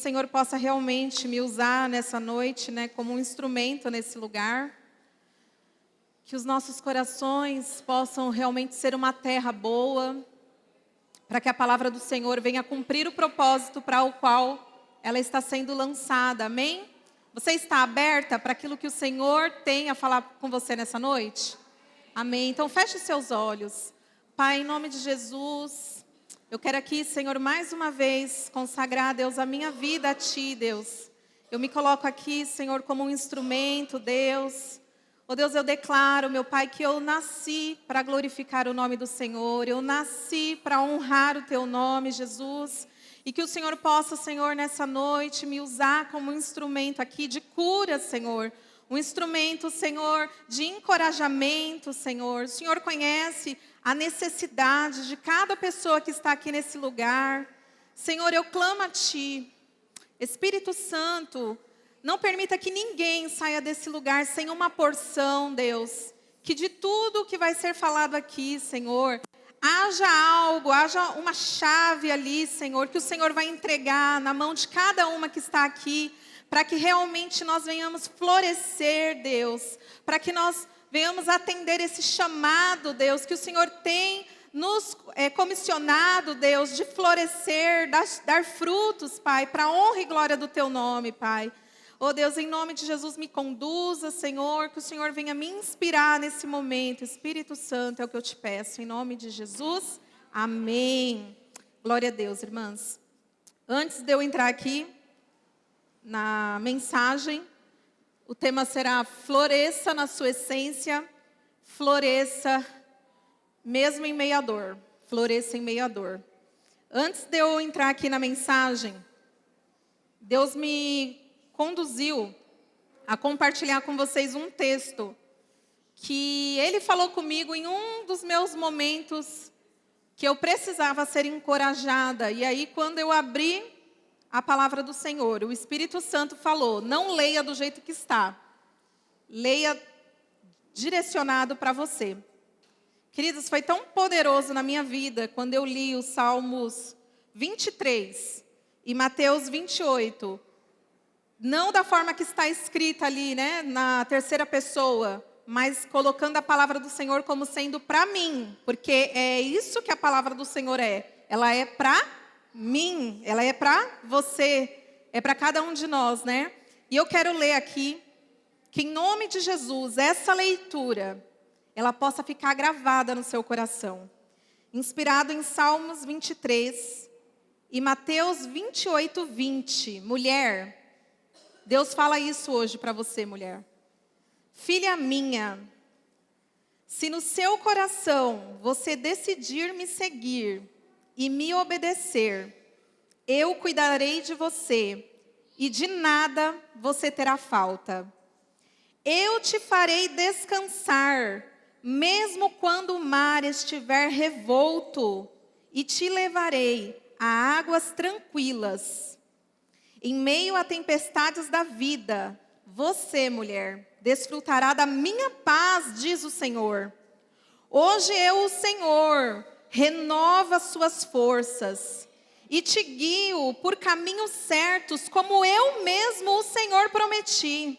Senhor possa realmente me usar nessa noite, né, como um instrumento nesse lugar. Que os nossos corações possam realmente ser uma terra boa, para que a palavra do Senhor venha cumprir o propósito para o qual ela está sendo lançada. Amém? Você está aberta para aquilo que o Senhor tem a falar com você nessa noite? Amém? Então feche seus olhos. Pai, em nome de Jesus, eu quero aqui, Senhor, mais uma vez consagrar, Deus, a minha vida a Ti, Deus. Eu me coloco aqui, Senhor, como um instrumento, Deus. Oh Deus, eu declaro, meu Pai, que eu nasci para glorificar o nome do Senhor. Eu nasci para honrar o Teu nome, Jesus. E que o Senhor possa, Senhor, nessa noite me usar como um instrumento aqui de cura, Senhor. Um instrumento, Senhor, de encorajamento, Senhor. O Senhor conhece a necessidade de cada pessoa que está aqui nesse lugar. Senhor, eu clamo a Ti. Espírito Santo, não permita que ninguém saia desse lugar sem uma porção, Deus. Que de tudo que vai ser falado aqui, Senhor, haja algo, haja uma chave ali, Senhor, que o Senhor vai entregar na mão de cada uma que está aqui, para que realmente nós venhamos florescer, Deus, para que nós venhamos atender esse chamado, Deus, que o Senhor tem nos comissionado, Deus, de florescer, dar frutos, Pai, para a honra e glória do Teu nome, Pai. Oh Deus, em nome de Jesus, me conduza, Senhor, que o Senhor venha me inspirar nesse momento. Espírito Santo, é o que eu te peço, em nome de Jesus, amém. Glória a Deus, irmãs. Antes de eu entrar aqui na mensagem, o tema será floresça na sua essência, floresça mesmo em meio à dor, floresça em meio à dor. Antes de eu entrar aqui na mensagem, Deus me conduziu a compartilhar com vocês um texto que Ele falou comigo em um dos meus momentos que eu precisava ser encorajada. E aí, quando eu abri a palavra do Senhor, o Espírito Santo falou: não leia do jeito que está, leia direcionado para você. Queridos, foi tão poderoso na minha vida quando eu li os Salmos 23 e Mateus 28, não da forma que está escrita ali, né, na terceira pessoa, mas colocando a palavra do Senhor como sendo para mim, porque é isso que a palavra do Senhor é. Ela é para mim, ela é para você, é para cada um de nós, né? E eu quero ler aqui, que em nome de Jesus, essa leitura, ela possa ficar gravada no seu coração. Inspirado em Salmos 23 e Mateus 28, 20. Mulher, Deus fala isso hoje para você, mulher. Filha minha, se no seu coração você decidir me seguir e me obedecer, eu cuidarei de você e de nada você terá falta. Eu te farei descansar, mesmo quando o mar estiver revolto, e te levarei a águas tranquilas. Em meio a tempestades da vida, você, mulher, desfrutará da minha paz, diz o Senhor. Hoje eu, o Senhor, renovo as suas forças e te guio por caminhos certos, como eu mesmo, o Senhor, prometi.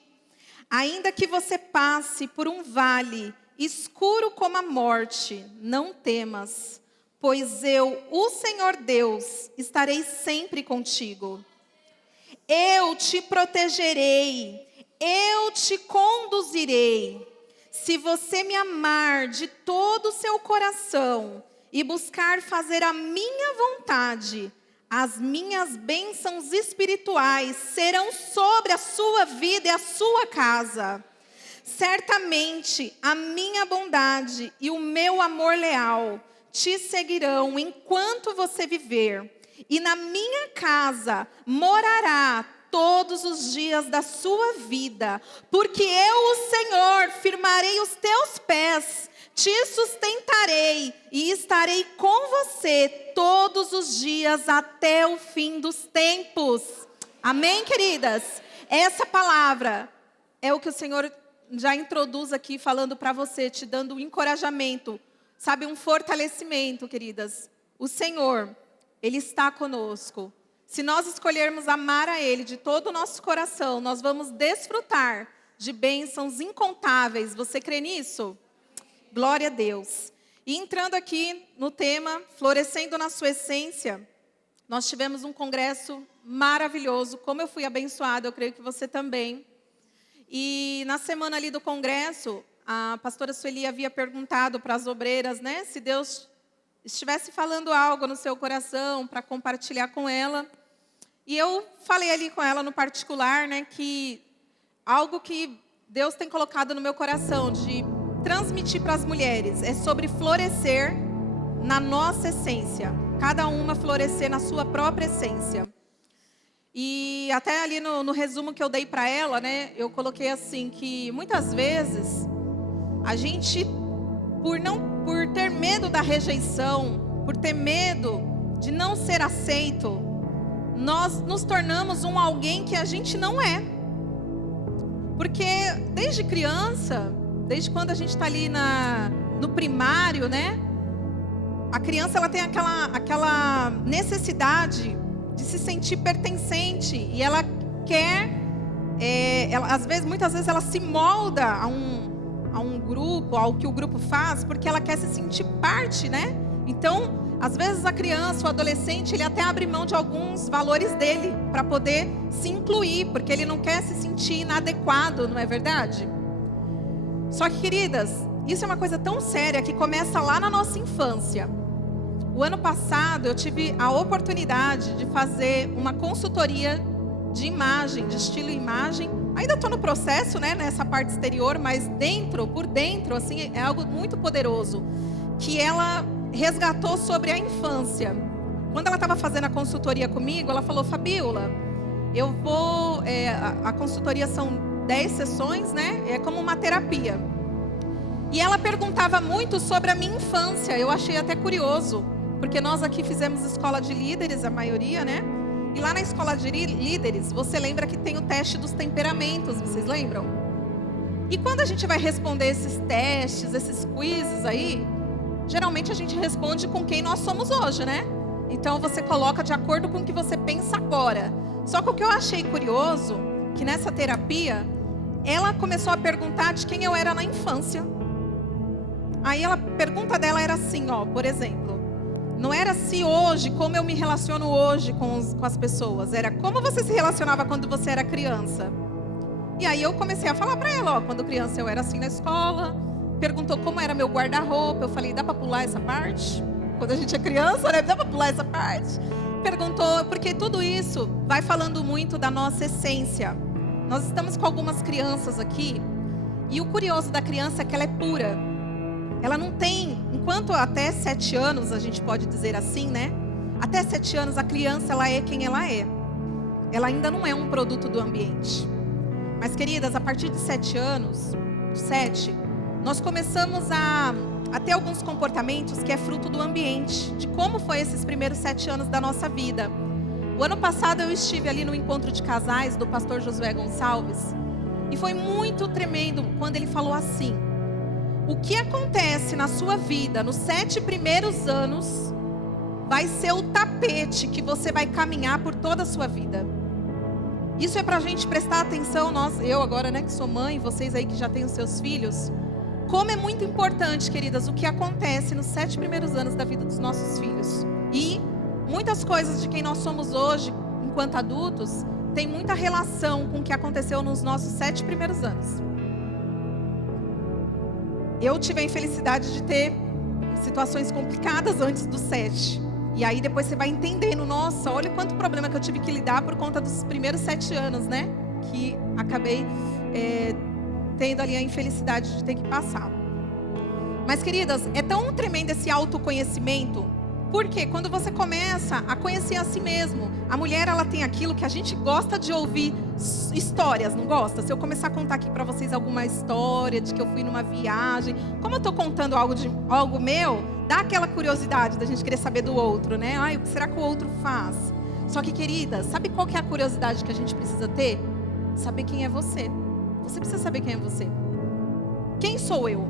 Ainda que você passe por um vale escuro como a morte, não temas, pois eu, o Senhor Deus, estarei sempre contigo. Eu te protegerei, eu te conduzirei. Se você me amar de todo o seu coração e buscar fazer a minha vontade, as minhas bênçãos espirituais serão sobre a sua vida e a sua casa. Certamente a minha bondade e o meu amor leal te seguirão enquanto você viver, e na minha casa morará todos os dias da sua vida, porque eu, o Senhor, firmarei os teus pés, te sustentarei e estarei com você todos os dias até o fim dos tempos. Amém, queridas? Essa palavra é o que o Senhor já introduz aqui, falando para você, te dando um encorajamento, sabe, um fortalecimento, queridas. O Senhor, Ele está conosco. Se nós escolhermos amar a Ele de todo o nosso coração, nós vamos desfrutar de bênçãos incontáveis. Você crê nisso? Glória a Deus. E entrando aqui no tema, florescendo na sua essência, nós tivemos um congresso maravilhoso. Como eu fui abençoada, eu creio que você também. E na semana ali do congresso, a pastora Sueli havia perguntado para as obreiras, né, se Deus estivesse falando algo no seu coração para compartilhar com ela. E eu falei ali com ela no particular, né, que algo que Deus tem colocado no meu coração de transmitir para as mulheres é sobre florescer na nossa essência. Cada uma florescer na sua própria essência. E até ali no resumo que eu dei para ela, né, eu coloquei assim que muitas vezes a gente, por ter medo da rejeição, por ter medo de não ser aceito, nós nos tornamos um alguém que a gente não é. Porque desde criança, desde quando a gente está ali no primário, né? A criança ela tem aquela necessidade de se sentir pertencente. E ela quer, muitas vezes ela se molda a um grupo, ao que o grupo faz, porque ela quer se sentir parte, né? Então, às vezes a criança, o adolescente, ele até abre mão de alguns valores dele para poder se incluir, porque ele não quer se sentir inadequado, não é verdade? Só que, queridas, isso é uma coisa tão séria que começa lá na nossa infância. O ano passado eu tive a oportunidade de fazer uma consultoria de imagem, de estilo e imagem. Ainda estou no processo, né, nessa parte exterior, mas por dentro, assim, é algo muito poderoso. Que ela resgatou sobre a infância. Quando ela estava fazendo a consultoria comigo, ela falou: Fabiola, eu vou... a consultoria são 10 sessões, né? É como uma terapia. E ela perguntava muito sobre a minha infância. Eu achei até curioso, porque nós aqui fizemos escola de líderes, a maioria, né? E lá na escola de líderes, você lembra que tem o teste dos temperamentos, vocês lembram? E quando a gente vai responder esses testes, esses quizzes aí, geralmente a gente responde com quem nós somos hoje, né? Então você coloca de acordo com o que você pensa agora. Só que o que eu achei curioso, que nessa terapia, ela começou a perguntar de quem eu era na infância. Aí a pergunta dela era assim, ó, por exemplo, não era se hoje, como eu me relaciono hoje com as pessoas, era como você se relacionava quando você era criança. E aí eu comecei a falar para ela, ó, quando criança eu era assim na escola. Perguntou como era meu guarda-roupa. Eu falei, dá para pular essa parte? Quando a gente é criança, né? Dá para pular essa parte? Perguntou, porque tudo isso vai falando muito da nossa essência. Nós estamos com algumas crianças aqui. E o curioso da criança é que ela é pura. Ela não tem, enquanto até 7 anos, a gente pode dizer assim, né? Até 7 anos a criança, ela é quem ela é. Ela ainda não é um produto do ambiente. Mas, queridas, a partir de 7 anos, 7... nós começamos a ter alguns comportamentos que é fruto do ambiente, de como foi esses primeiros 7 anos da nossa vida. O ano passado eu estive ali no encontro de casais do pastor Josué Gonçalves, e foi muito tremendo quando ele falou assim: o que acontece na sua vida nos 7 primeiros anos vai ser o tapete que você vai caminhar por toda a sua vida. Isso é para a gente prestar atenção, eu agora, né, que sou mãe, vocês aí que já têm os seus filhos. Como é muito importante, queridas, o que acontece nos 7 primeiros anos da vida dos nossos filhos. E muitas coisas de quem nós somos hoje, enquanto adultos, tem muita relação com o que aconteceu nos nossos 7 primeiros anos. Eu tive a infelicidade de ter situações complicadas antes dos 7. E aí depois você vai entendendo, nossa, olha quanto problema que eu tive que lidar por conta dos primeiros 7 anos, né? Que acabei... tendo ali a infelicidade de ter que passar. Mas, queridas, é tão tremendo esse autoconhecimento, porque quando você começa a conhecer a si mesmo, a mulher, ela tem aquilo que a gente gosta de ouvir histórias, não gosta? Se eu começar a contar aqui para vocês alguma história de que eu fui numa viagem, como eu estou contando algo meu, dá aquela curiosidade da gente querer saber do outro, né? Ai, o que será que o outro faz? Só que, queridas, sabe qual que é a curiosidade que a gente precisa ter? Saber quem é você. Você precisa saber quem é você. Quem sou eu?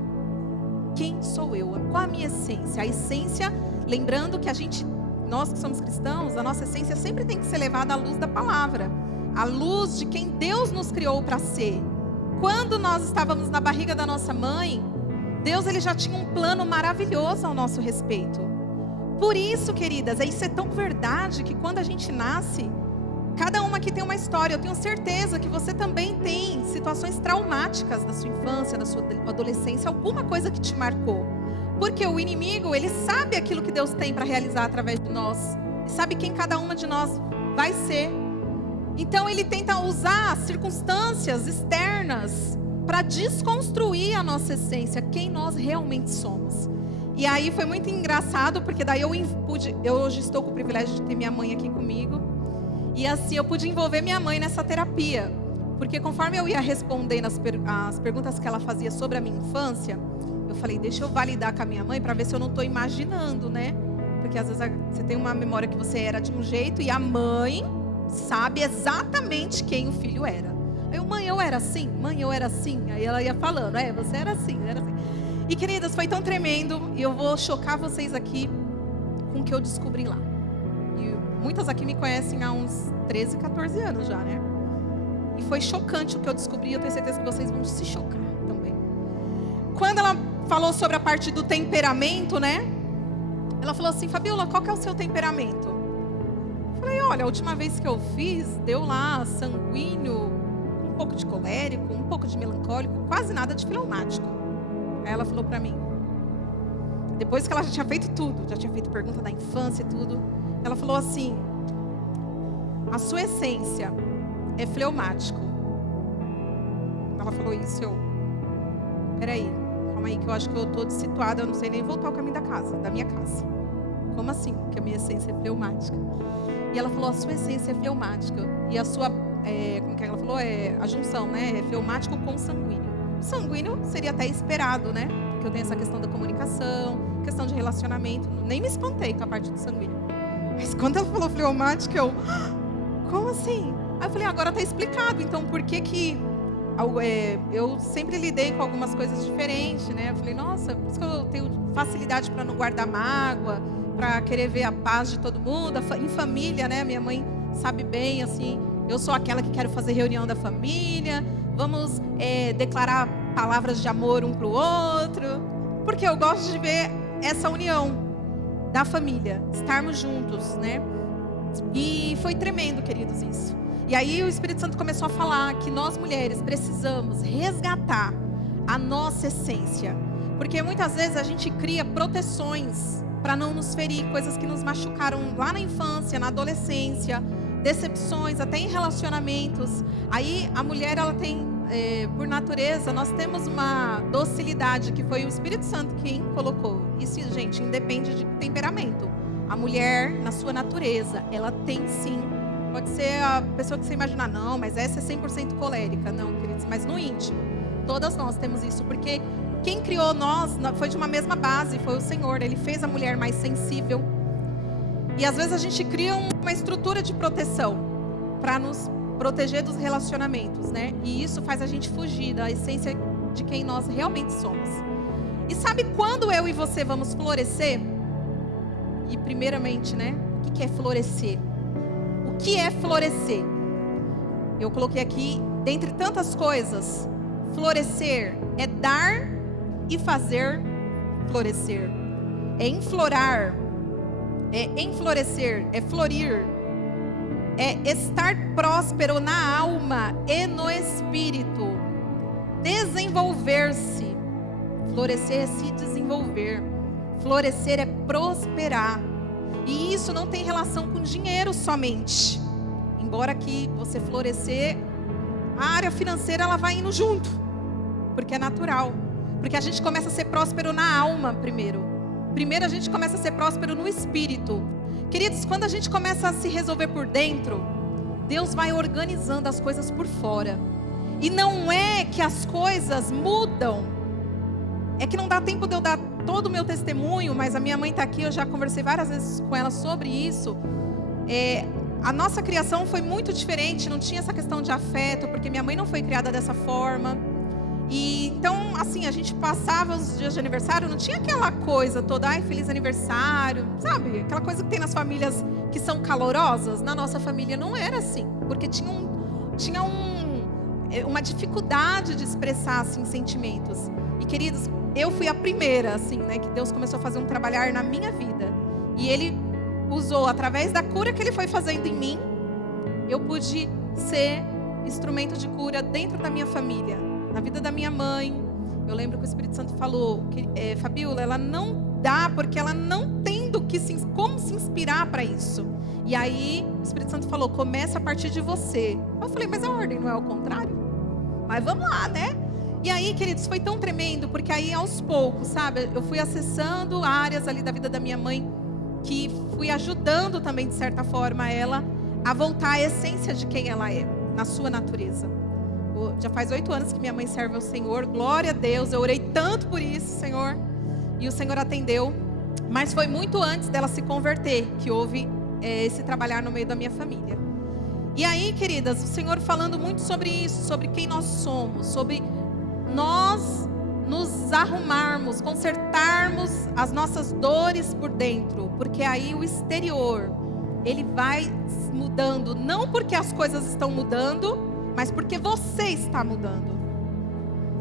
Quem sou eu? Qual a minha essência? A essência, lembrando que a gente nós que somos cristãos, a nossa essência sempre tem que ser levada à luz da palavra, à luz de quem Deus nos criou para ser. Quando nós estávamos na barriga da nossa mãe, Deus ele já tinha um plano maravilhoso ao nosso respeito. Por isso, queridas, isso é tão verdade que quando a gente nasce, cada uma aqui tem uma história. Eu tenho certeza que você também tem situações traumáticas da sua infância, da sua adolescência, alguma coisa que te marcou. Porque o inimigo, ele sabe aquilo que Deus tem para realizar através de nós. E sabe quem cada uma de nós vai ser. Então ele tenta usar circunstâncias externas para desconstruir a nossa essência, quem nós realmente somos. E aí foi muito engraçado, porque daí eu hoje estou com o privilégio de ter minha mãe aqui comigo. E assim, eu pude envolver minha mãe nessa terapia. Porque conforme eu ia respondendo as perguntas que ela fazia sobre a minha infância, eu falei, deixa eu validar com a minha mãe para ver se eu não estou imaginando, né? Porque às vezes você tem uma memória que você era de um jeito e a mãe sabe exatamente quem o filho era. Aí eu, mãe, eu era assim? Mãe, eu era assim? Aí ela ia falando, você era assim, era assim. E queridas, foi tão tremendo, e eu vou chocar vocês aqui com o que eu descobri lá. E muitas aqui me conhecem há uns 13, 14 anos já, né? E foi chocante o que eu descobri, eu tenho certeza que vocês vão se chocar também. Quando ela falou sobre a parte do temperamento, né? Ela falou assim, Fabiola, qual que é o seu temperamento? Eu falei, olha, a última vez que eu fiz, deu lá sanguíneo, um pouco de colérico, um pouco de melancólico, quase nada de fleumático. Aí ela falou pra mim, depois que ela já tinha feito tudo, já tinha feito pergunta da infância e tudo, ela falou assim, a sua essência é fleumático. Ela falou isso, peraí, calma aí que eu acho que eu tô situada, eu não sei nem voltar ao caminho da minha casa. Como assim, que a minha essência é fleumática? E ela falou, a sua essência é fleumática, e a sua, como que ela falou, a junção, né, é fleumático com sanguíneo. Sanguíneo seria até esperado, né? Porque eu tenho essa questão da comunicação, questão de relacionamento. Nem me espantei com a parte do sanguíneo. Mas quando ela falou fleumático, como assim? Aí eu falei, agora tá explicado. Então, por que eu sempre lidei com algumas coisas diferentes, né? Eu falei, nossa, por isso que eu tenho facilidade para não guardar mágoa, para querer ver a paz de todo mundo. Em família, né? Minha mãe sabe bem, assim, eu sou aquela que quero fazer reunião da família. Vamos declarar palavras de amor um para o outro. Porque eu gosto de ver essa união da família, estarmos juntos, né? E foi tremendo, queridos, isso. E aí o Espírito Santo começou a falar que nós mulheres precisamos resgatar a nossa essência. Porque muitas vezes a gente cria proteções para não nos ferir, coisas que nos machucaram lá na infância, na adolescência, decepções, até em relacionamentos. Aí a mulher, ela tem, por natureza, nós temos uma docilidade, que foi o Espírito Santo quem colocou. Isso, gente, independe de temperamento. A mulher, na sua natureza, ela tem sim. Pode ser a pessoa que você imaginar, não, mas essa é 100% colérica. Não, queridos, mas no íntimo, todas nós temos isso, porque quem criou nós foi de uma mesma base, foi o Senhor. Ele fez a mulher mais sensível. E às vezes a gente cria uma estrutura de proteção para nos proteger dos relacionamentos, né? E isso faz a gente fugir da essência de quem nós realmente somos. E sabe quando eu e você vamos florescer? E primeiramente, né? O que é florescer? O que é florescer? Eu coloquei aqui, dentre tantas coisas, florescer é dar e fazer florescer. É enflorar. É enflorescer, é florir, é estar próspero na alma e no espírito, desenvolver-se. Florescer é se desenvolver, florescer é prosperar. E isso não tem relação com dinheiro somente. Embora que você florescer, a área financeira ela vai indo junto, porque é natural. Porque a gente começa a ser próspero na alma primeiro. Primeiro a gente começa a ser próspero no espírito. Queridos, quando a gente começa a se resolver por dentro, Deus vai organizando as coisas por fora. E não é que as coisas mudam. É que não dá tempo de eu dar todo o meu testemunho, mas a minha mãe está aqui, eu já conversei várias vezes com ela sobre isso. A nossa criação foi muito diferente, não tinha essa questão de afeto, porque minha mãe não foi criada dessa forma. E então, assim, a gente passava os dias de aniversário, não tinha aquela coisa toda, ai, feliz aniversário, sabe? Aquela coisa que tem nas famílias que são calorosas. Na nossa família não era assim, porque tinha uma dificuldade de expressar, assim, sentimentos. E, queridos, eu fui a primeira, assim, né, que Deus começou a fazer um trabalhar na minha vida. E Ele usou, através da cura que Ele foi fazendo em mim, eu pude ser instrumento de cura dentro da minha família, na vida da minha mãe. Eu lembro que o Espírito Santo falou que Fabiola, ela não dá porque ela não tem como se inspirar para isso. E aí o Espírito Santo falou, começa a partir de você. Eu falei, mas a ordem não é ao contrário? Mas vamos lá, né? E aí, queridos, foi tão tremendo, porque aí aos poucos, sabe, eu fui acessando áreas ali da vida da minha mãe, que fui ajudando também, de certa forma, ela a voltar à essência de quem ela é, na sua natureza. Já faz 8 anos que minha mãe serve ao Senhor, glória a Deus, eu orei tanto por isso, Senhor, e o Senhor atendeu, mas foi muito antes dela se converter, que houve esse trabalhar no meio da minha família. E aí, queridas, o Senhor falando muito sobre isso, sobre quem nós somos, sobre nós nos arrumarmos, consertarmos as nossas dores por dentro, porque aí o exterior, ele vai mudando, não porque as coisas estão mudando, mas porque você está mudando.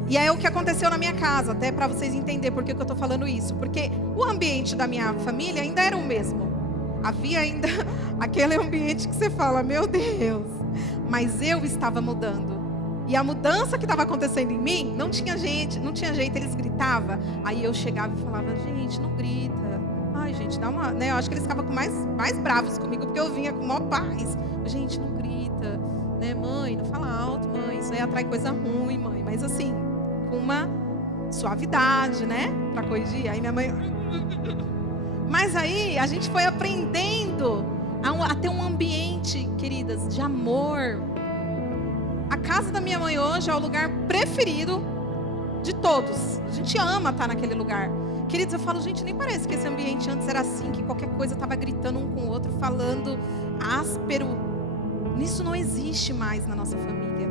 E é o que aconteceu na minha casa, até para vocês entenderem por que eu estou falando isso. Porque o ambiente da minha família ainda era o mesmo. Havia ainda aquele ambiente que você fala, meu Deus. Mas eu estava mudando. E a mudança que estava acontecendo em mim, não tinha jeito, eles gritavam. Aí eu chegava e falava, gente, não grita. Ai, gente, dá uma... né? Eu acho que eles ficavam mais bravos comigo, porque eu vinha com maior paz. Gente, não grita. Né, mãe, não fala alto, mãe, isso aí atrai coisa ruim, mãe, mas assim, com uma suavidade, né, para corrigir. Aí minha mãe, mas aí a gente foi aprendendo a ter um ambiente, queridas, de amor. A casa da minha mãe hoje é o lugar preferido de todos. A gente ama estar naquele lugar. Queridos, eu falo, gente, nem parece que esse ambiente antes era assim, que qualquer coisa estava gritando um com o outro, falando áspero. Isso não existe mais na nossa família.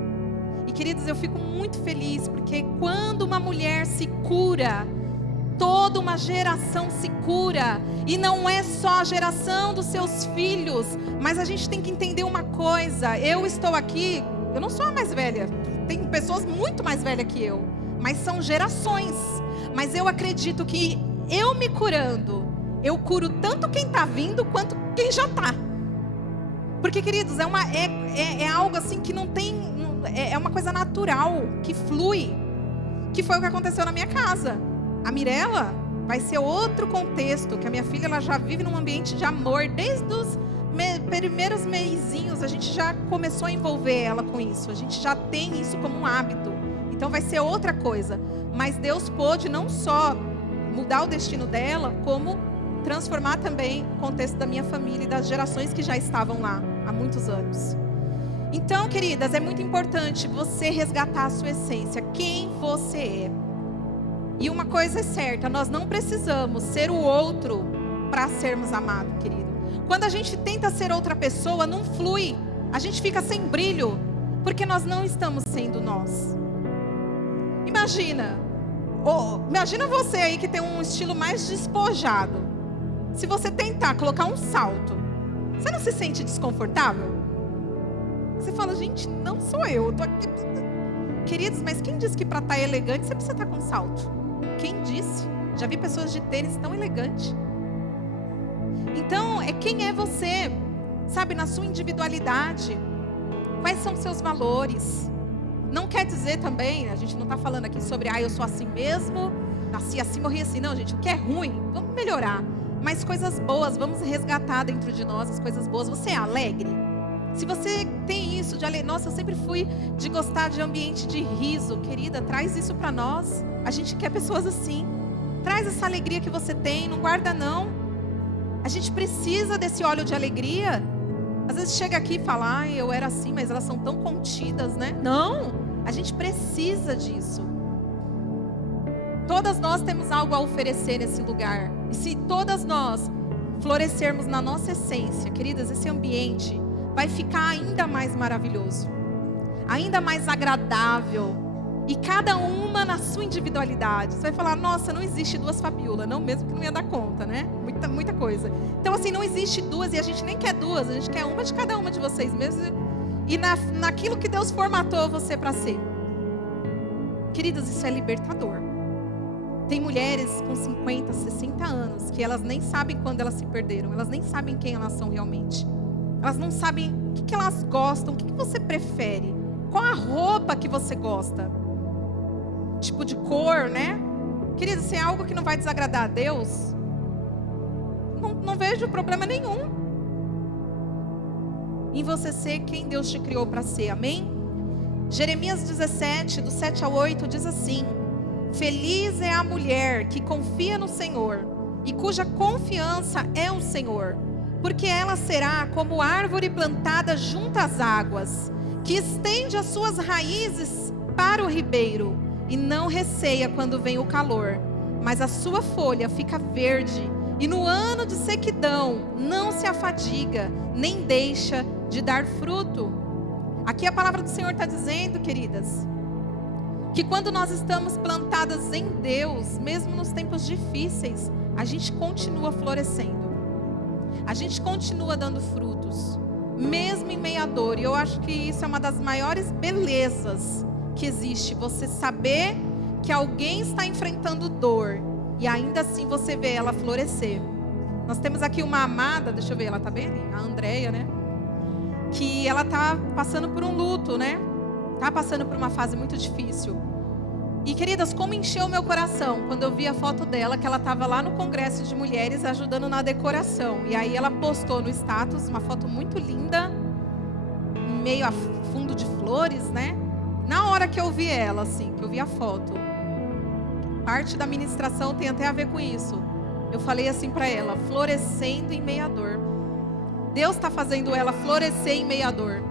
E, queridos, eu fico muito feliz, porque quando uma mulher se cura, toda uma geração se cura. E não é só a geração dos seus filhos, mas a gente tem que entender uma coisa. Eu estou aqui, eu não sou a mais velha, tem pessoas muito mais velhas que eu, mas são gerações. Mas eu acredito que eu me curando, eu curo tanto quem está vindo, quanto quem já está. Porque, queridos, é algo assim que não tem, é uma coisa natural, que flui, que foi o que aconteceu na minha casa. A Mirella vai ser outro contexto, que a minha filha ela já vive num ambiente de amor, desde os primeiros meizinhos, a gente já começou a envolver ela com isso, a gente já tem isso como um hábito, então vai ser outra coisa. Mas Deus pôde não só mudar o destino dela, como transformar também o contexto da minha família e das gerações que já estavam lá há muitos anos. Então, queridas, é muito importante você resgatar a sua essência, quem você é. E uma coisa é certa, nós não precisamos ser o outro para sermos amados, querido. Quando a gente tenta ser outra pessoa, não flui, a gente fica sem brilho, porque nós não estamos sendo nós. Imagina você aí que tem um estilo mais despojado. Se você tentar colocar um salto, você não se sente desconfortável? Você fala, gente, não sou eu tô aqui. Queridos, mas quem disse que para estar elegante você precisa estar com salto? Quem disse? Já vi pessoas de tênis tão elegantes. Então, quem é você, sabe, na sua individualidade. Quais são os seus valores? Não quer dizer também, a gente não está falando aqui sobre, eu sou assim mesmo, nasci assim, morri assim. Não, gente, o que é ruim, vamos melhorar. Mas coisas boas, vamos resgatar dentro de nós as coisas boas. Você é alegre? Se você tem isso de alegria, nossa, eu sempre fui de gostar de ambiente de riso. Querida, traz isso para nós. A gente quer pessoas assim. Traz essa alegria que você tem, não guarda não. A gente precisa desse óleo de alegria. Às vezes chega aqui e fala, eu era assim, mas elas são tão contidas, né? Não, a gente precisa disso. Todas nós temos algo a oferecer nesse lugar. E se todas nós florescermos na nossa essência, queridas, esse ambiente vai ficar ainda mais maravilhoso, ainda mais agradável. E cada uma na sua individualidade. Você vai falar, nossa, não existe duas Fabiola. Não, mesmo que não ia dar conta, né? Muita coisa. Então, assim, não existe duas. E a gente nem quer duas. A gente quer uma de cada uma de vocês mesmos. E naquilo que Deus formatou você para ser. Queridas, isso é libertador. Tem mulheres com 50, 60 anos que elas nem sabem quando elas se perderam. Elas nem sabem quem elas são realmente. Elas não sabem o que elas gostam, o que você prefere. Qual a roupa que você gosta? Tipo de cor, né? Queridos, se é algo que não vai desagradar a Deus, não vejo problema nenhum em você ser quem Deus te criou para ser, amém? Jeremias 17, do 7 ao 8, diz assim: feliz é a mulher que confia no Senhor e cuja confiança é o Senhor, porque ela será como árvore plantada junto às águas, que estende as suas raízes para o ribeiro e não receia quando vem o calor, mas a sua folha fica verde e no ano de sequidão não se afadiga, nem deixa de dar fruto. Aqui a palavra do Senhor está dizendo, queridas, que quando nós estamos plantadas em Deus, mesmo nos tempos difíceis, a gente continua florescendo. A gente continua dando frutos, mesmo em meio à dor. E eu acho que isso é uma das maiores belezas que existe. Você saber que alguém está enfrentando dor e ainda assim você vê ela florescer. Nós temos aqui uma amada, deixa eu ver, ela está bem ali, a Andréia, né? Que ela está passando por um luto, né? Está passando por uma fase muito difícil. E queridas, como encheu o meu coração quando eu vi a foto dela, que ela estava lá no Congresso de Mulheres ajudando na decoração. E aí ela postou no status uma foto muito linda, meio a fundo de flores, né? Na hora que eu vi ela, assim, que eu vi a foto, parte da ministração tem até a ver com isso. Eu falei assim para ela, florescendo em meio à dor. Deus está fazendo ela florescer em meio à dor.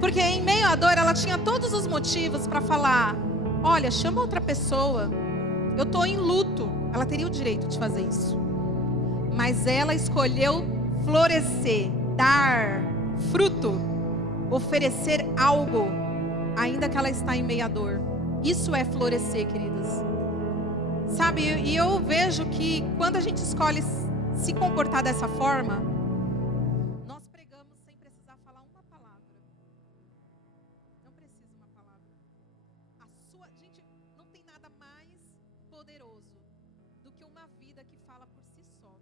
Porque em meio à dor ela tinha todos os motivos para falar, olha, chama outra pessoa, eu estou em luto. Ela teria o direito de fazer isso. Mas ela escolheu florescer, dar fruto, oferecer algo, ainda que ela está em meio à dor. Isso é florescer, queridas. Sabe, e eu vejo que quando a gente escolhe se comportar dessa forma, nós pregamos sem precisar falar uma palavra. Não precisa uma palavra. Gente, não tem nada mais poderoso do que uma vida que fala por si só.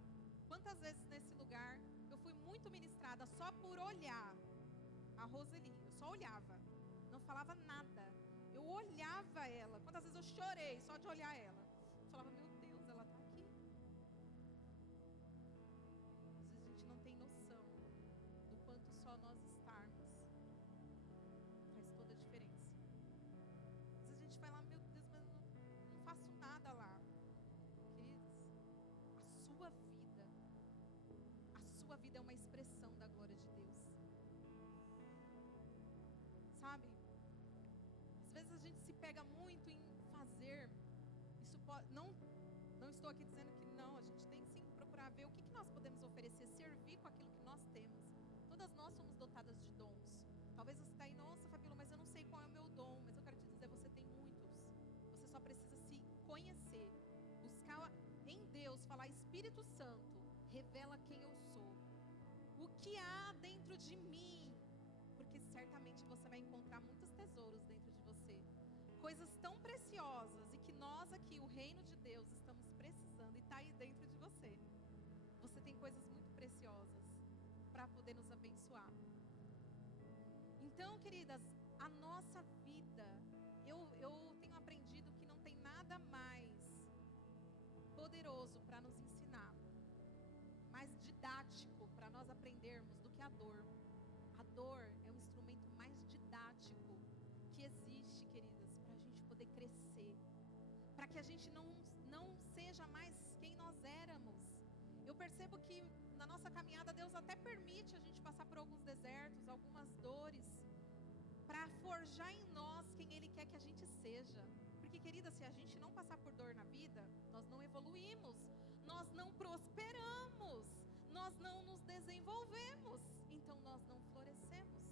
Quantas vezes nesse lugar eu fui muito ministrada só por olhar a Roseli. Eu só olhava, não falava nada. Eu olhava ela. Quantas vezes eu chorei só de olhar ela. Eu falava, meu Deus, ela está aqui. Às vezes a gente não tem noção do quanto só nós estarmos faz toda a diferença. Às vezes a gente vai lá, meu Deus, mas eu não faço nada lá. Queridos, a sua vida é uma expressão da glória de Deus. Sabe? Às vezes a gente se pega muito em fazer. Isso pode, não estou aqui dizendo que não, a gente tem sim que procurar ver o que nós podemos oferecer, servir com aquilo que nós temos. Todas nós somos dotadas de dons. Talvez você está aí, nossa, Fabíola, mas eu não sei qual é o meu dom. Mas eu quero te dizer, você tem muitos. Você só precisa se conhecer, buscar em Deus, falar, Espírito Santo, revela quem eu sou. O que há dentro de mim? Porque certamente você vai encontrar muitos tesouros dentro de você. Coisas tão preciosas e que nós aqui, o reino de Deus, estamos precisando e está aí dentro de você. Você tem coisas muito preciosas para poder nos abençoar. Então, queridas, a nossa vida, eu tenho aprendido que não tem nada mais poderoso para nos ensinar, mais didático para nós aprendermos do que a dor. A dor é o instrumento mais didático que existe, queridas, para a gente poder crescer, para que a gente não seja mais quem nós éramos. Eu percebo que na nossa caminhada Deus até permite a gente passar por alguns desertos, algumas dores, para forjar em nós quem Ele quer que a gente seja. Porque, querida, se a gente não passar por dor na vida, nós não evoluímos, nós não prosperamos, nós não nos desenvolvemos, então nós não florescemos.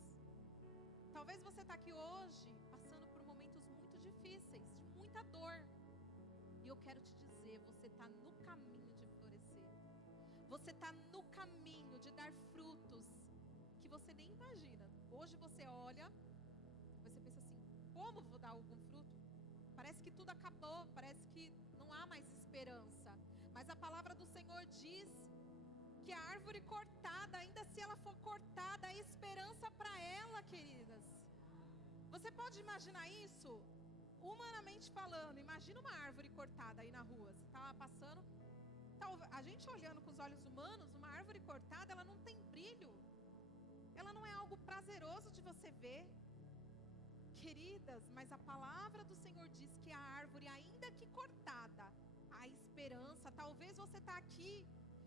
Talvez você está aqui hoje passando por momentos muito difíceis. difíceis, de muita dor. E eu quero te dizer, você está no caminho de florescer. Você está no caminho de dar frutos que você nem imagina. Hoje você olha, você pensa assim, como vou dar algum fruto? Parece que tudo acabou, parece que não há mais esperança. Mas a palavra do Senhor diz que a árvore cortada, ainda se ela for cortada, há esperança para ela, queridas. Você pode imaginar isso? Humanamente falando, imagina uma árvore cortada aí na rua. Você está passando, a gente olhando com os olhos humanos, uma árvore cortada, ela não tem brilho. Ela não é algo prazeroso de você ver. Queridas, mas a palavra do Senhor diz que a árvore, ainda que cortada, há esperança. Talvez você está aqui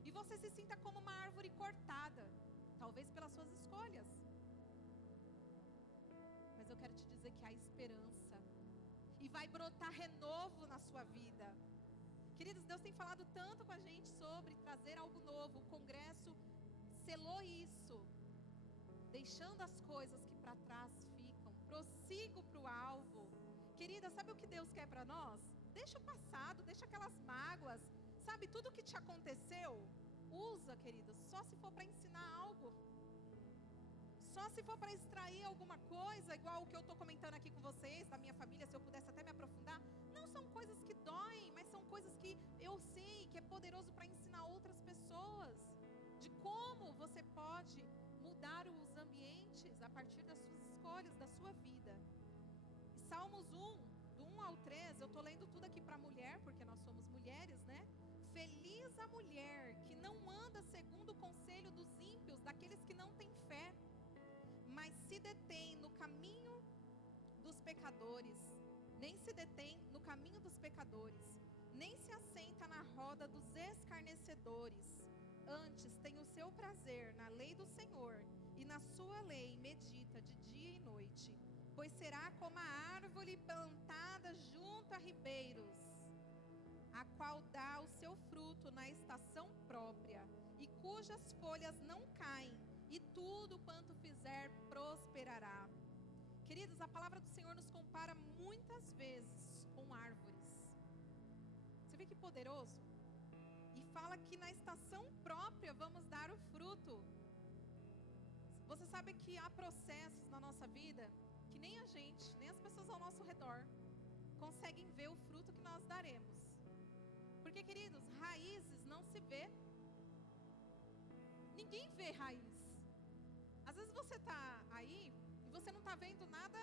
e você se sinta como uma árvore cortada. Talvez pelas suas escolhas. Mas eu quero te dizer que há esperança. E vai brotar renovo na sua vida. Queridos, Deus tem falado tanto com a gente sobre trazer algo novo. O congresso selou isso. Deixando as coisas que para trás ficam. Prossigo para o alvo. Querida, sabe o que Deus quer para nós? Deixa o passado, deixa aquelas mágoas. Sabe, tudo que te aconteceu, usa, querida, só se for para ensinar algo. Só se for para extrair alguma coisa, igual o que eu estou comentando aqui com vocês, da minha família, se eu pudesse até me aprofundar. Não são coisas que doem, mas são coisas que eu sei que é poderoso para ensinar outras pessoas. De como você pode mudar os ambientes a partir das suas escolhas, da sua vida. E Salmos 1, do 1 ao 3, eu estou lendo tudo aqui para mulher, porque nós somos mulheres, né? Feliz a mulher que não anda segundo o conselho dos ímpios, daqueles que não têm fé, mas se detém no caminho dos pecadores, nem se detém no caminho dos pecadores, nem se assenta na roda dos escarnecedores. Antes tem o seu prazer na lei do Senhor, e na sua lei medita de dia e noite. Pois será como a árvore plantada junto a ribeiros, a qual dá o seu fruto na estação própria, e cujas folhas não caem, e tudo quanto fizer prosperará. Queridos, a palavra do Senhor nos compara muitas vezes com árvores. Você vê que poderoso? E fala que na estação própria vamos dar o fruto. Você sabe que há processos na nossa vida que nem a gente, nem as pessoas ao nosso redor conseguem ver o fruto que nós daremos. Porque, queridos, raízes não se vê. Ninguém vê raiz. Às vezes você está aí e você não está vendo nada.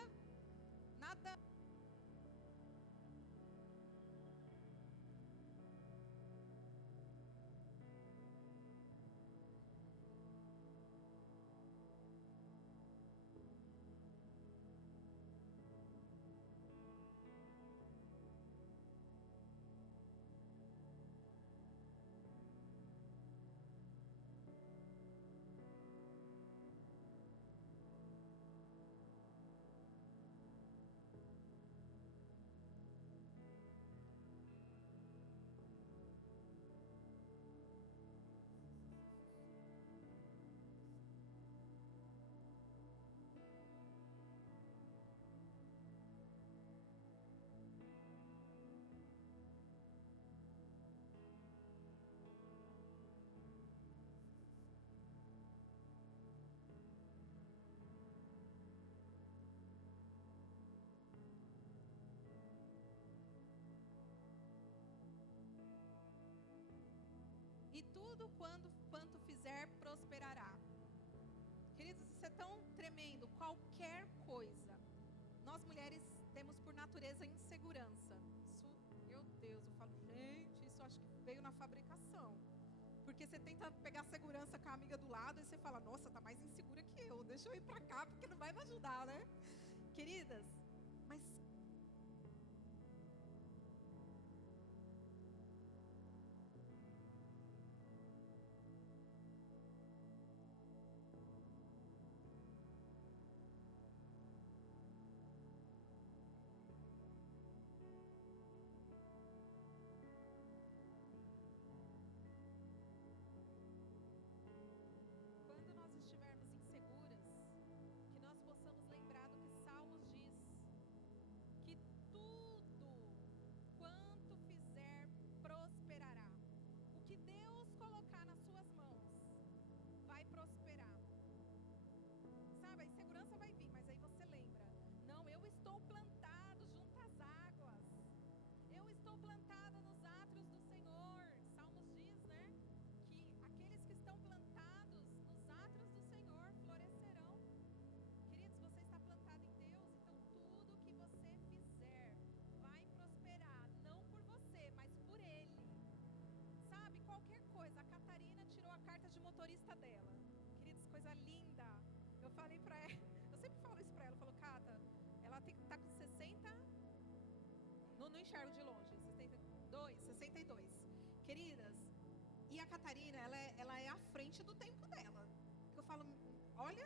E tudo quanto fizer prosperará. Queridos, isso é tão tremendo. Qualquer coisa. Nós mulheres temos por natureza insegurança. Isso, meu Deus, eu falo, gente, isso acho que veio na fabricação. Porque você tenta pegar segurança com a amiga do lado e você fala, nossa, tá mais insegura que eu. Deixa eu ir pra cá porque não vai me ajudar, né? Queridas, mas quando nós estivermos inseguras, que nós possamos lembrar do que Salmos diz. não enxergo de longe. 62. Queridas, e a Catarina, ela é à frente do tempo dela. Que eu falo, olha,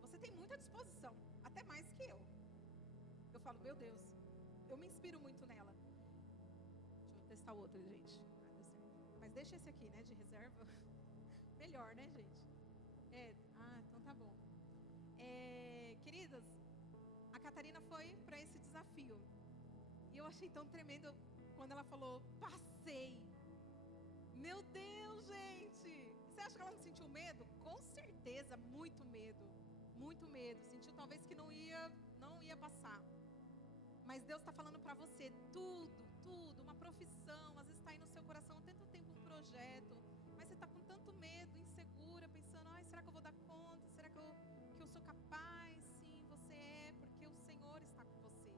você tem muita disposição, até mais que eu. Eu falo, meu Deus, eu me inspiro muito nela. Deixa eu testar outro, gente. Mas deixa esse aqui, né, de reserva. Melhor, né, gente? Então tá bom. Queridas, a Catarina foi para esse desafio. E eu achei tão tremendo quando ela falou, passei. Meu Deus, gente. Você acha que ela não sentiu medo? Com certeza, muito medo. Muito medo. Sentiu talvez que não ia passar. Mas Deus está falando para você, tudo, uma profissão, às vezes está aí no seu coração há tanto tempo um projeto, mas você está com tanto medo, insegura, pensando, será que eu vou dar conta? Será que eu sou capaz? Sim, você é, porque o Senhor está com você.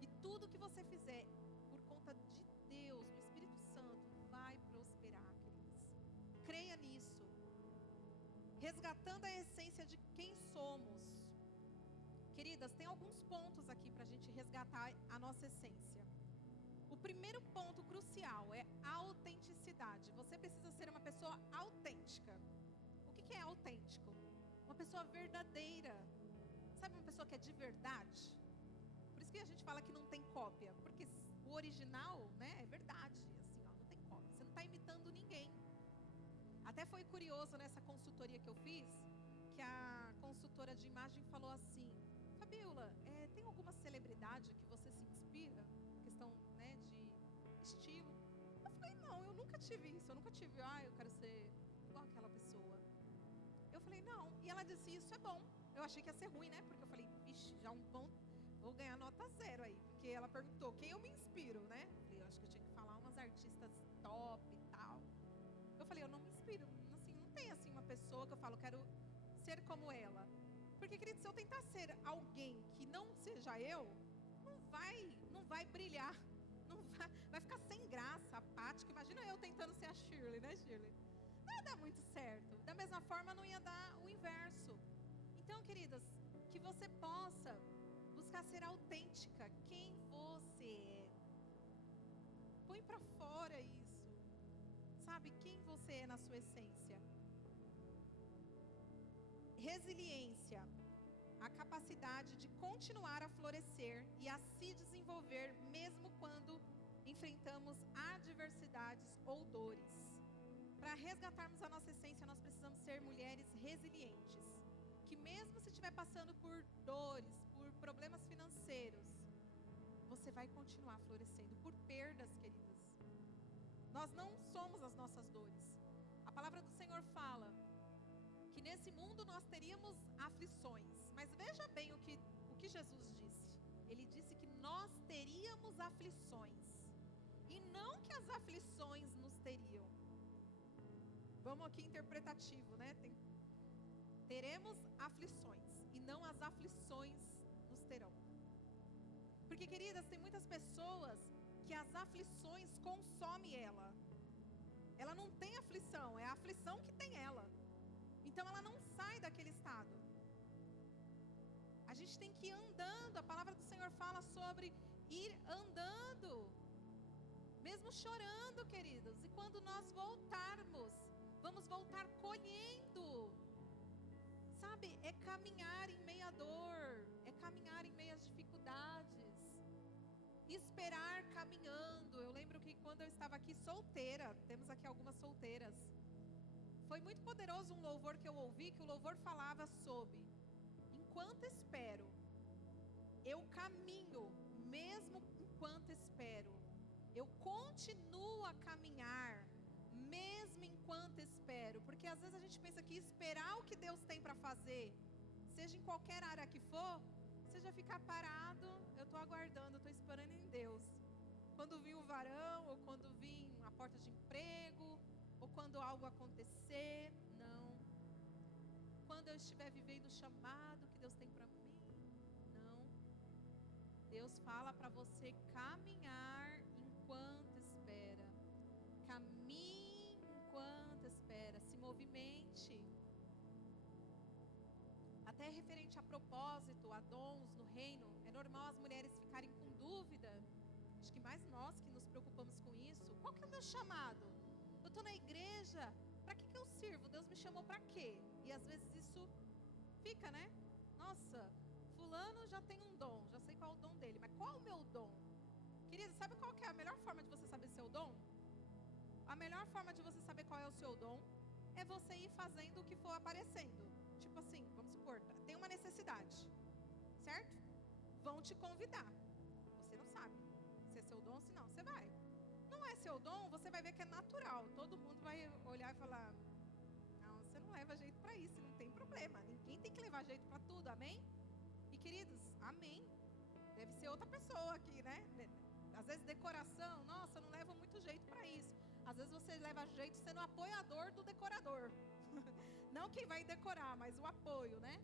E tudo que você fizer, por conta de Deus, do Espírito Santo, vai prosperar, queridos. Creia nisso. Resgatando a essência de quem somos. Queridas, tem alguns pontos aqui para a gente resgatar a nossa essência. O primeiro ponto crucial é a autenticidade. Você precisa ser uma pessoa autêntica. O que é autêntico? Uma pessoa verdadeira. Sabe, uma pessoa que é de verdade? Por isso que a gente fala que não tem cópia. Porque o original, né, é verdade. Assim, não tem cópia. Você não está imitando ninguém. Até foi curioso nessa consultoria que eu fiz, que a consultora de imagem falou assim, Fabiola, tem alguma celebridade que você se inspira? Questão, né, de estilo. Eu falei, não, eu nunca tive isso. Eu nunca tive, eu quero ser igual aquela pessoa. Eu falei, não. E ela disse, isso é bom. Eu achei que ia ser ruim, né? Porque eu falei, vixe, já vou ganhar nota 0 aí. Porque ela perguntou, quem eu me inspiro, né? Eu falei, eu acho que eu tinha que falar umas artistas top e tal. Eu falei, eu não me inspiro. Assim, não tem assim uma pessoa que eu falo, quero ser como ela. Porque, querido, se eu tentar ser alguém que não seja eu, não vai brilhar. Vai ficar sem graça, apático. Imagina eu tentando ser a Shirley, né, Shirley? Não ia dar muito certo. Da mesma forma, não ia dar o inverso. Então, queridas, que você possa buscar ser autêntica. Quem você é. Põe pra fora isso. Sabe quem você é na sua essência? Resiliência, a capacidade de continuar a florescer e a se desenvolver mesmo quando enfrentamos adversidades ou dores. Para resgatarmos a nossa essência, nós precisamos ser mulheres resilientes, que mesmo se estiver passando por dores, por problemas financeiros, você vai continuar florescendo, por perdas, queridas. Nós não somos as nossas dores. A palavra do Senhor fala que nesse mundo nós teríamos aflições. Mas veja bem o que Jesus disse. Ele disse que nós teríamos aflições. E não que as aflições nos teriam. Vamos aqui interpretativo, né? Teremos aflições. E não as aflições nos terão. Porque, queridas, tem muitas pessoas que as aflições consomem ela. Ela não tem aflição, é a aflição que tem ela. Então ela não sai daquele estado. A gente tem que ir andando. A palavra do Senhor fala sobre ir andando. Mesmo chorando, queridos. E quando nós voltarmos, vamos voltar colhendo. Sabe, é caminhar em meio à dor. É caminhar em meio às dificuldades. Esperar caminhando. Eu lembro que quando eu estava aqui solteira, temos aqui algumas solteiras. Foi muito poderoso um louvor que eu ouvi, que o louvor falava sobre: enquanto espero, eu caminho, mesmo enquanto espero. Eu continuo a caminhar, mesmo enquanto espero. Porque às vezes a gente pensa que esperar o que Deus tem para fazer, seja em qualquer área que for, seja ficar parado, eu estou aguardando, eu estou esperando em Deus. Quando vir o varão, ou quando vir a porta de emprego, ou quando algo acontecer, não. Quando eu estiver vivendo o chamado que Deus tem para mim, não. Deus fala para você caminhar enquanto espera. Caminhe enquanto espera. Se movimente. Até referente a propósito, a dons no reino, é normal as mulheres ficarem com dúvida acho que mais nós que nos preocupamos com isso. Qual que é o meu chamado? Eu estou na igreja, para que eu sirvo? Deus me chamou para quê? E às vezes isso fica, né? Nossa, fulano já tem um dom, já sei qual é o dom dele, mas qual é o meu dom? Querido, sabe qual que é a melhor forma de você saber seu dom? A melhor forma de você saber qual é o seu dom é você ir fazendo o que for aparecendo. Tipo assim, vamos supor, tem uma necessidade, certo? Vão te convidar. Você não sabe se é seu dom ou se não. Você vai. Não é seu dom, você vai ver que é natural. Todo mundo vai olhar e falar: não, você não leva jeito para isso, não tem problema. Ninguém tem que levar jeito para tudo, amém? E queridos, amém. Deve ser outra pessoa aqui, né? Às vezes decoração, nossa, não leva muito jeito para isso. Às vezes você leva jeito sendo apoiador do decorador. Não quem vai decorar, mas o apoio, né?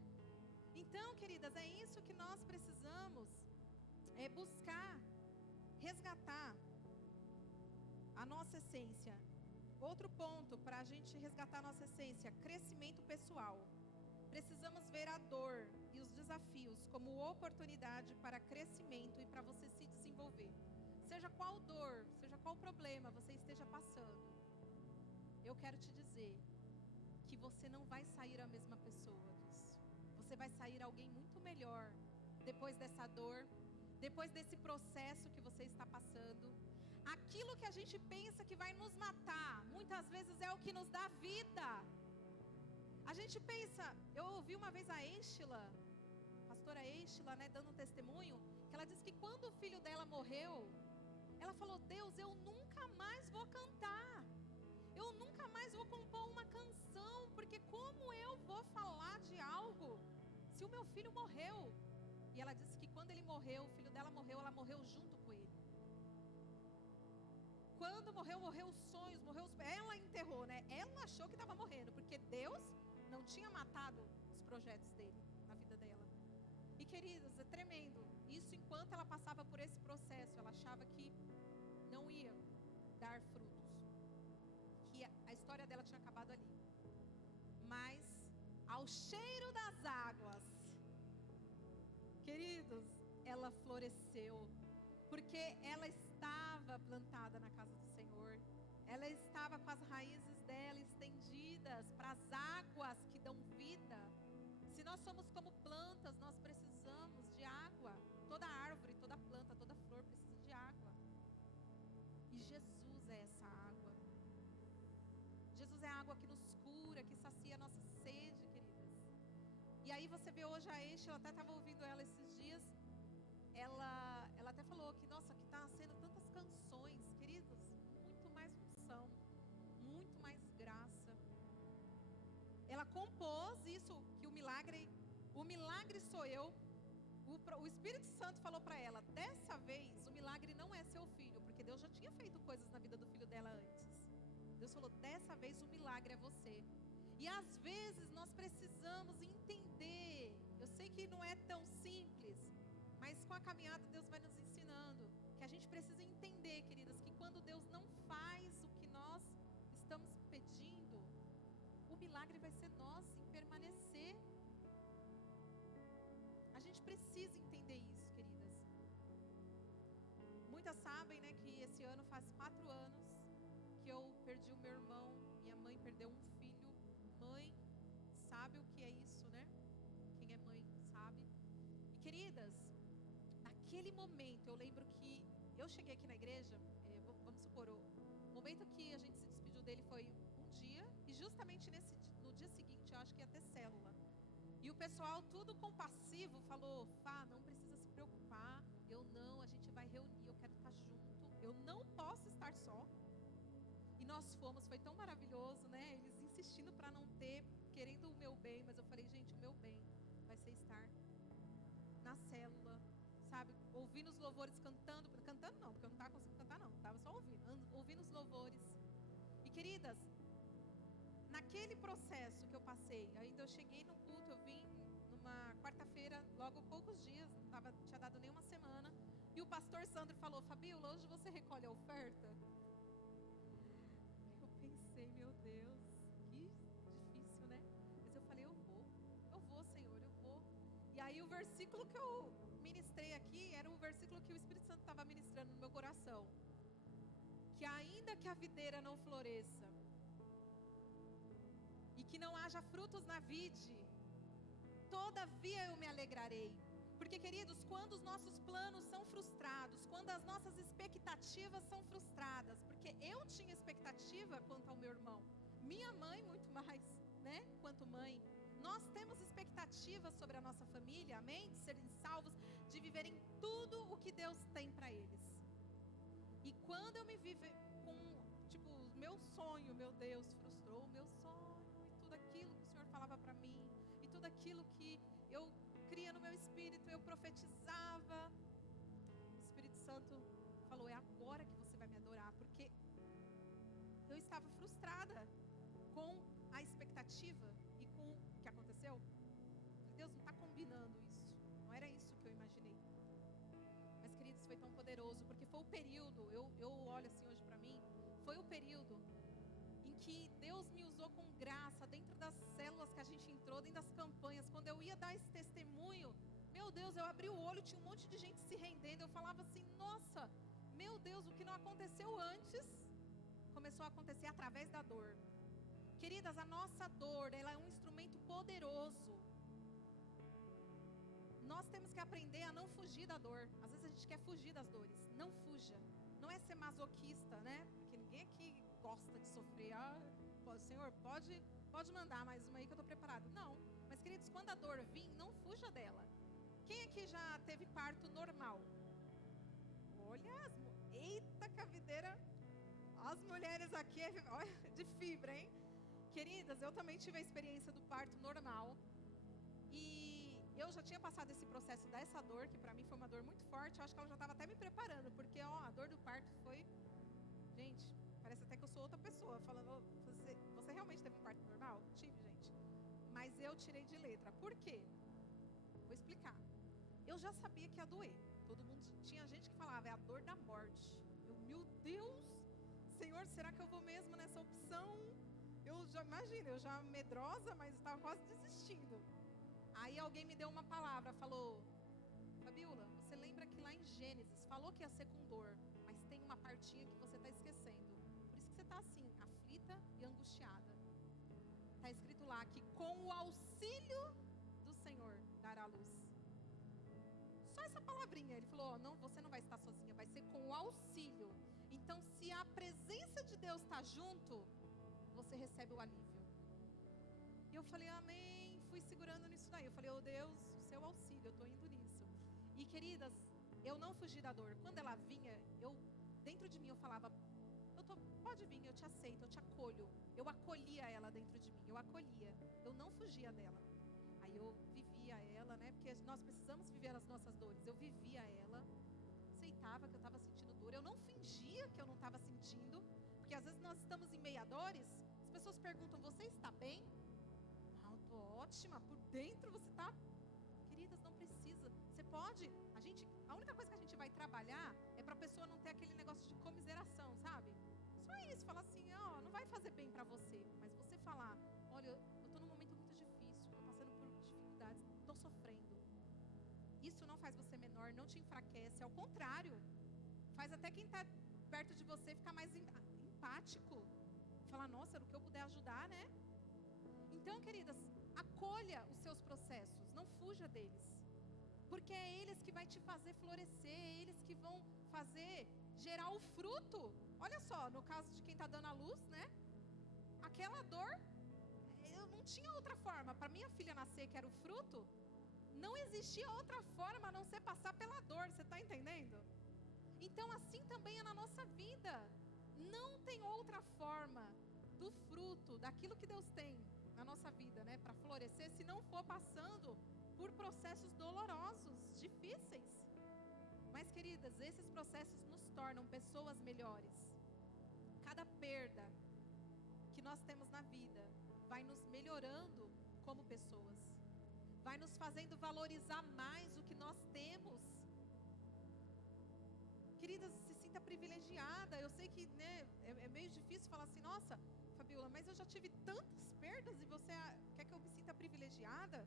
Então, queridas, é isso que nós precisamos, é buscar, resgatar a nossa essência. Outro ponto para a gente resgatar a nossa essência: crescimento pessoal. Precisamos ver a dor e os desafios como oportunidade para crescimento e para você se desenvolver. Seja qual dor, seja qual problema você esteja passando, eu quero te dizer que você não vai sair a mesma pessoa disso. Você vai sair alguém muito melhor depois dessa dor, depois desse processo que você está passando. Aquilo que a gente pensa que vai nos matar, muitas vezes é o que nos dá vida. A gente pensa, eu ouvi uma vez a Êxila, pastora Êxila, né, dando um testemunho, que ela disse que quando o filho dela morreu, ela falou: Deus, eu nunca mais vou cantar. Eu nunca mais vou compor uma canção, porque como eu vou falar de algo se o meu filho morreu? E ela disse que quando ele morreu, o filho dela morreu, ela morreu junto com ele. Quando morreu, morreu os sonhos, morreu os... Ela enterrou, né? Ela achou que estava morrendo, porque Deus não tinha matado os projetos dele na vida dela. E queridos, é tremendo. Isso enquanto ela passava por esse processo, ela achava que não ia dar frutos, que a história dela tinha acabado ali. Mas ao cheiro das águas, queridos, ela floresceu, porque ela estava plantada na casa do Senhor. Ela estava com as raízes dela estendidas para as águas que dão vida. Se nós somos como plantas, nós precisamos de água. Toda árvore, toda planta, toda flor precisa de água. E Jesus é essa água. Jesus é a água que nos cura, que sacia a nossa sede, queridas. E aí você vê hoje a Eixo, eu até estava ouvindo ela esses dias. Ela até falou que, nossa, que está nascendo tantas canções, queridos. Muito mais unção, muito mais graça. Ela compôs isso, que o milagre sou eu. O Espírito Santo falou para ela: dessa vez o milagre não é seu filho, porque Deus já tinha feito coisas na vida do filho dela antes. Deus falou: dessa vez o milagre é você. E às vezes nós precisamos entender. Eu sei que não é tão simples, mas com a caminhada Deus vai nos ensinando que a gente precisa entender, queridas, que quando Deus não faz o que nós estamos pedindo, o milagre vai ser nós em permanecer. A gente precisa entender isso, queridas. Muitas sabem, né, que esse ano faz 4 anos que eu perdi o meu irmão. Minha mãe perdeu um filho. Mãe sabe o que é isso, né? Quem é mãe sabe. E queridas, naquele momento eu lembro que eu cheguei aqui na igreja, vamos supor, o momento que a gente se despediu dele foi um dia, e justamente no dia seguinte eu acho que ia ter célula. E o pessoal, tudo compassivo, falou: Fá, não precisa se preocupar. A gente vai reunir, eu quero estar junto. Eu não posso estar só. E nós fomos, foi tão maravilhoso, né? Eles insistindo para não ter, querendo o meu bem. Mas eu falei: gente, o meu bem vai ser estar na célula, sabe? Ouvindo os louvores, cantando não, porque eu não estava conseguindo cantar não. Estava só ouvindo os louvores. E queridas, naquele processo que eu passei, ainda eu cheguei no culto, eu vim numa quarta-feira, logo poucos dias, não tinha dado nem uma semana, e o pastor Sandro falou: Fabíola, hoje você recolhe a oferta? Eu pensei: meu Deus, que difícil, né? Mas eu falei: eu vou, Senhor, eu vou. E aí o versículo que eu ministrei aqui era o versículo que o Espírito Santo estava ministrando no meu coração. Que ainda que a videira não floresça, e que não haja frutos na vide, todavia eu me alegrarei. Porque, queridos, quando os nossos planos são frustrados, quando as nossas expectativas são frustradas, porque eu tinha expectativa quanto ao meu irmão, minha mãe muito mais, né, quanto mãe. Nós temos expectativas sobre a nossa família, amém? De serem salvos, de viverem tudo o que Deus tem para eles. E quando eu me vi com, tipo, o meu sonho, meu Deus, frustrou o meu sonho, e tudo aquilo que o Senhor falava para mim, e tudo aquilo que eu cria no meu espírito, eu profetizava. O Espírito Santo falou: é agora que você vai me adorar, porque eu estava frustrada com a expectativa e com o que aconteceu. Deus não está combinando isso, não era isso que eu imaginei. Mas, queridos, foi tão poderoso, porque foi o período, eu olho assim hoje para mim, foi o período em que Deus me usou com graça, dentro das células que a gente entrou, dentro das campanhas, quando eu ia dar esse testemunho, meu Deus, eu abri o olho, tinha um monte de gente se rendendo, eu falava assim, nossa, meu Deus, o que não aconteceu antes, começou a acontecer através da dor. Queridas, a nossa dor, ela é um instrumento poderoso. Nós temos que aprender a não fugir da dor. Às vezes a gente quer fugir das dores. Não fuja. Não é ser masoquista, né? Porque ninguém aqui gosta de sofrer. Senhor, pode mandar mais uma aí que eu estou preparado. Não. Mas, queridos, quando a dor vir, não fuja dela. Quem aqui já teve parto normal? Olha, eita, que a videira. As mulheres aqui, olha, de fibra, hein? Queridas, eu também tive a experiência do parto normal. E eu já tinha passado esse processo dessa dor, que para mim foi uma dor muito forte. Eu acho que ela já estava até me preparando, porque a dor do parto foi... Gente, parece até que eu sou outra pessoa, falando, você realmente teve um parto normal? Tive, gente. Mas eu tirei de letra. Por quê? Vou explicar. Eu já sabia que ia doer. Todo mundo, tinha gente que falava, é a dor da morte. Meu Deus, Senhor, será que eu vou mesmo nessa opção? Eu já imagino, eu já medrosa, mas estava quase desistindo. Aí alguém me deu uma palavra, falou, Fabiola, você lembra que lá em Gênesis falou que ia ser com dor, mas tem uma partinha que você está esquecendo. Por isso que você está assim, aflita e angustiada. Está escrito lá que com o auxílio do Senhor dará luz. Só essa palavrinha. Ele falou, não, você não vai estar sozinha, vai ser com o auxílio. Então, se a presença de Deus está junto, você recebe o alívio. E eu falei, amém. Fui segurando nisso daí. Eu falei, oh Deus, o seu auxílio, eu estou indo nisso. E, queridas, eu não fugi da dor. Quando ela vinha, dentro de mim eu falava, pode vir, eu te aceito, eu te acolho. Eu acolhia ela dentro de mim, eu acolhia. Eu não fugia dela. Aí eu vivia ela, né? Porque nós precisamos viver as nossas dores. Eu vivia ela, aceitava que eu estava sentindo dor. Eu não fingia que eu não estava sentindo. Porque às vezes nós estamos em meio a dores, as pessoas perguntam, você está bem? Eu estou ótima, por dentro você está... Queridas, não precisa. Você pode, a única coisa que a gente vai trabalhar é para a pessoa não ter aquele negócio de comiseração, sabe? Só isso, falar assim, não vai fazer bem para você. Mas você falar, olha, eu estou num momento muito difícil, estou passando por dificuldades, estou sofrendo. Isso não faz você menor, não te enfraquece, ao contrário. Faz até quem está perto de você ficar mais empático. Falar, nossa, no que eu puder ajudar, né? Então, queridas, acolha os seus processos, não fuja deles. Porque é eles que vai te fazer florescer, é eles que vão gerar o fruto. Olha só, no caso de quem está dando a luz, né? Aquela dor, eu não tinha outra forma. Para minha filha nascer, que era o fruto, não existia outra forma a não ser passar pela dor, você está entendendo? Então, assim também é na nossa vida. Não tem outra forma do fruto, daquilo que Deus tem na nossa vida, né, para florescer, se não for passando por processos dolorosos, difíceis. Mas, queridas, esses processos nos tornam pessoas melhores. Cada perda que nós temos na vida vai nos melhorando como pessoas, vai nos fazendo valorizar mais o que nós temos. Queridas, se sinta privilegiada. Eu sei que, né, é meio difícil falar assim, nossa, Fabiola, mas eu já tive tantas perdas e você quer que eu me sinta privilegiada?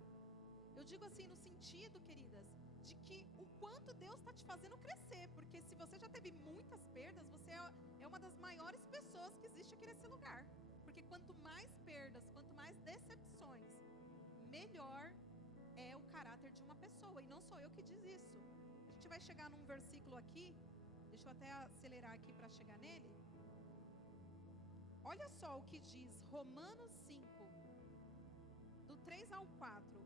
Eu digo assim no sentido, queridas, de que o quanto Deus Deus está te fazendo crescer, porque se você já teve muitas perdas, você é uma das maiores pessoas que existe aqui nesse lugar. Porque quanto mais perdas, quanto mais decepções, melhor é o caráter de uma pessoa. E não sou eu que diz isso. A gente vai chegar num versículo aqui, deixa eu até acelerar aqui para chegar nele. Olha só o que diz Romanos 5, do 3 ao 4.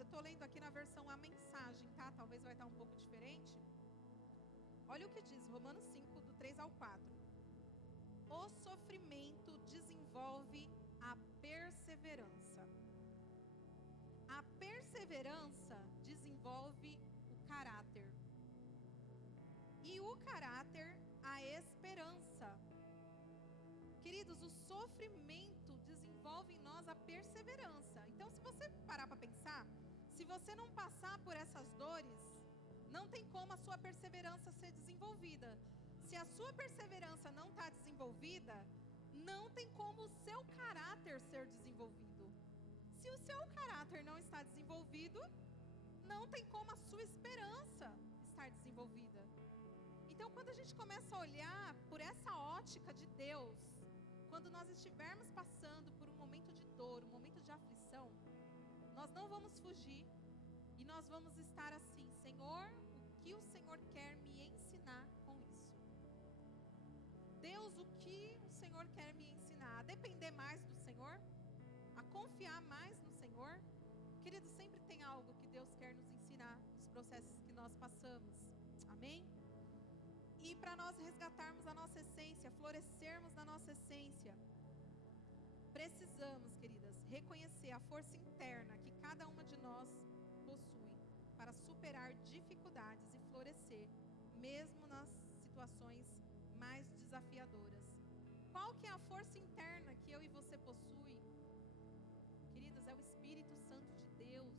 Eu tô lendo aqui na versão A Mensagem, tá? Talvez vai estar um pouco diferente. Olha o que diz Romanos 5, do 3 ao 4. O sofrimento desenvolve a perseverança. A perseverança desenvolve o caráter. E o caráter, a esperança. Queridos, o sofrimento desenvolve em nós a perseverança. Então, se você parar para pensar, se você não passar por essas dores, não tem como a sua perseverança ser desenvolvida. Se a sua perseverança não está desenvolvida, não tem como o seu caráter ser desenvolvido. Se o seu caráter não está desenvolvido, não tem como a sua esperança estar desenvolvida. Então, quando a gente começa a olhar por essa ótica de Deus, quando nós estivermos passando por um momento de dor, um momento de aflição, nós não vamos fugir e nós vamos estar assim: Senhor, o que o Senhor quer me ensinar com isso? Deus, o que o Senhor quer me ensinar? A depender mais do Senhor? A confiar mais no Senhor? Querido, sempre tem algo que Deus quer nos ensinar nos processos que nós passamos. Amém? E para nós resgatarmos a nossa essência, florescermos na nossa essência, precisamos, queridas, reconhecer a força interna que cada uma de nós possui para superar dificuldades e florescer, mesmo nas situações mais desafiadoras. Qual que é a força interna que eu e você possui? Queridas, é o Espírito Santo de Deus.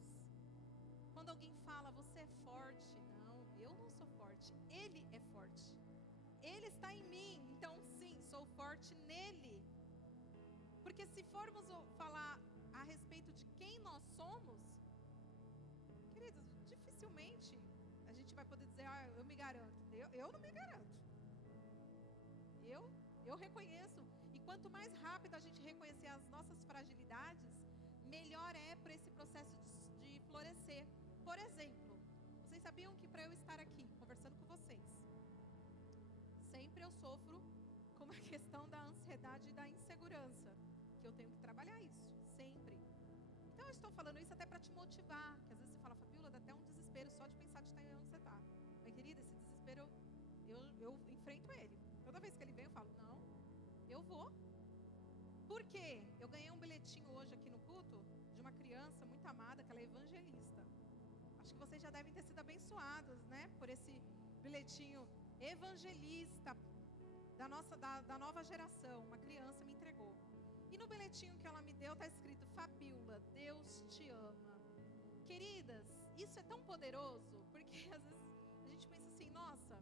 Quando alguém fala, você é forte, não, eu não sou forte, Ele é forte. Ele está em mim, então sim, sou forte nele. Porque se formos falar a respeito de quem nós somos, queridos, dificilmente a gente vai poder dizer, eu me garanto. Eu não me garanto. Eu reconheço. E quanto mais rápido a gente reconhecer as nossas fragilidades, melhor é para esse processo de florescer. Por exemplo, vocês sabiam que para eu estar aqui conversando com vocês, sempre eu sofro com a questão da ansiedade e da insegurança, que eu tenho que trabalhar isso, sempre. Então eu estou falando isso até para te motivar, que às vezes você fala, Fabiola, dá até um desespero só de pensar de estar onde você está. Mas querida, esse desespero, eu enfrento ele. Toda vez que ele vem eu falo, não, eu vou. Por quê? Eu ganhei um bilhetinho hoje aqui no culto de uma criança muito amada, que ela é evangelista. Acho que vocês já devem ter sido abençoados, né? Por esse bilhetinho evangelista da nova geração. Uma criança me entregou. E no bilhetinho que ela me deu está escrito, Fabiola, Deus te ama. Queridas, isso é tão poderoso, porque às vezes a gente pensa assim, nossa,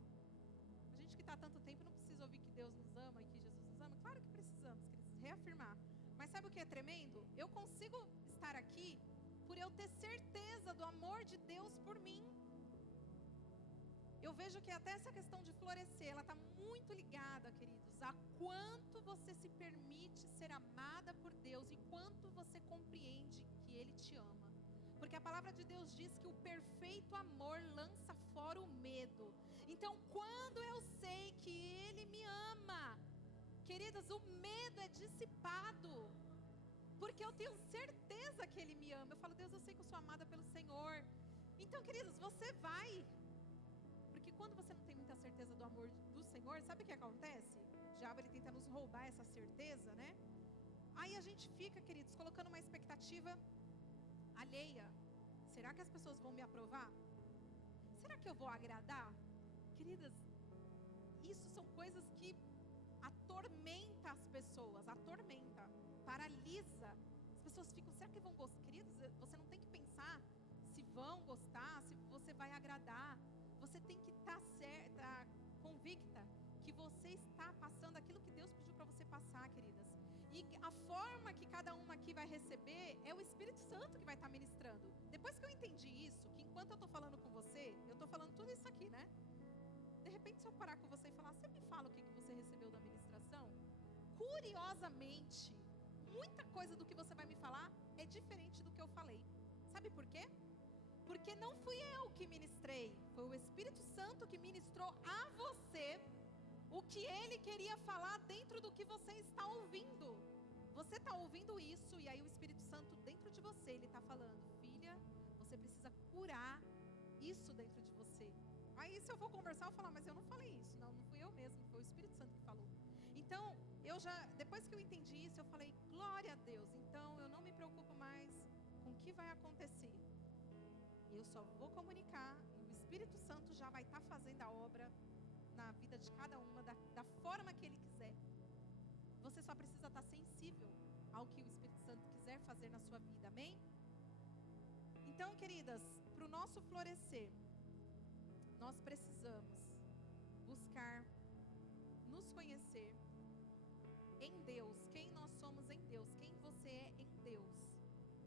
a gente que está há tanto tempo não precisa ouvir que Deus nos ama e que Jesus nos ama. Claro que precisamos, queridos, reafirmar. Mas sabe o que é tremendo? Eu consigo estar aqui por eu ter certeza do amor de Deus por mim. Eu vejo que até essa questão de florescer, ela está muito ligada, queridos, a quanto você se permite ser amada por Deus e quanto você compreende que Ele te ama. Porque a palavra de Deus diz que o perfeito amor lança fora o medo. Então, quando eu sei que Ele me ama, queridas, o medo é dissipado. Porque eu tenho certeza que Ele me ama. Eu falo, Deus, eu sei que eu sou amada pelo Senhor. Então, queridos, você vai. Porque quando você não tem muita certeza do amor do Senhor, sabe o que acontece? O diabo, ele tenta nos roubar essa certeza, né? Aí a gente fica, queridos, colocando uma expectativa alheia. Será que as pessoas vão me aprovar? Será que eu vou agradar? Queridas, isso são coisas que atormenta as pessoas, paralisa. As pessoas ficam, será que vão gostar? Queridos, você não tem que pensar se vão gostar, se você vai agradar. Você tem que estar convicta que você está passando aquilo que Deus pediu para você passar, queridas. E a forma que cada uma aqui vai receber é o Espírito Santo que vai estar ministrando. Depois que eu entendi isso, que enquanto eu estou falando com você, eu estou falando tudo isso aqui, né? repente, se eu parar com você e falar, você me fala o que você recebeu da ministração? Curiosamente, muita coisa do que você vai me falar é diferente do que eu falei. Sabe por quê? Porque não fui eu que ministrei, foi o Espírito Santo que ministrou a você o que Ele queria falar dentro do que você está ouvindo. Você está ouvindo isso e aí o Espírito Santo dentro de você, Ele está falando, filha, você precisa curar isso dentro de você. Aí se eu for conversar, eu falar, mas eu não falei isso. Não fui eu mesmo, foi o Espírito Santo que falou. Então, depois que eu entendi isso, eu falei, glória a Deus. Então, eu não me preocupo mais com o que vai acontecer. Eu só vou comunicar e o Espírito Santo já vai estar fazendo a obra na vida de cada uma, da forma que Ele quiser. Você só precisa estar sensível ao que o Espírito Santo quiser fazer na sua vida, amém? Então, queridas, para o nosso florescer, nós precisamos buscar nos conhecer em Deus, quem nós somos em Deus, quem você é em Deus.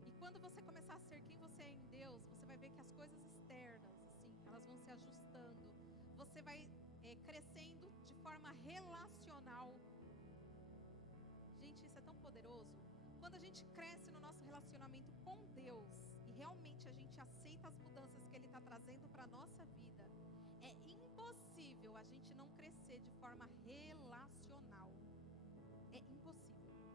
E quando você começar a ser quem você é em Deus, você vai ver que as coisas externas, assim, elas vão se ajustando. Você vai crescendo de forma relacional. Gente, isso é tão poderoso. Quando a gente cresce no nosso relacionamento com Deus e realmente a gente aceita as mudanças que Ele está trazendo para a nossa vida, é impossível a gente não crescer de forma relacional. É impossível.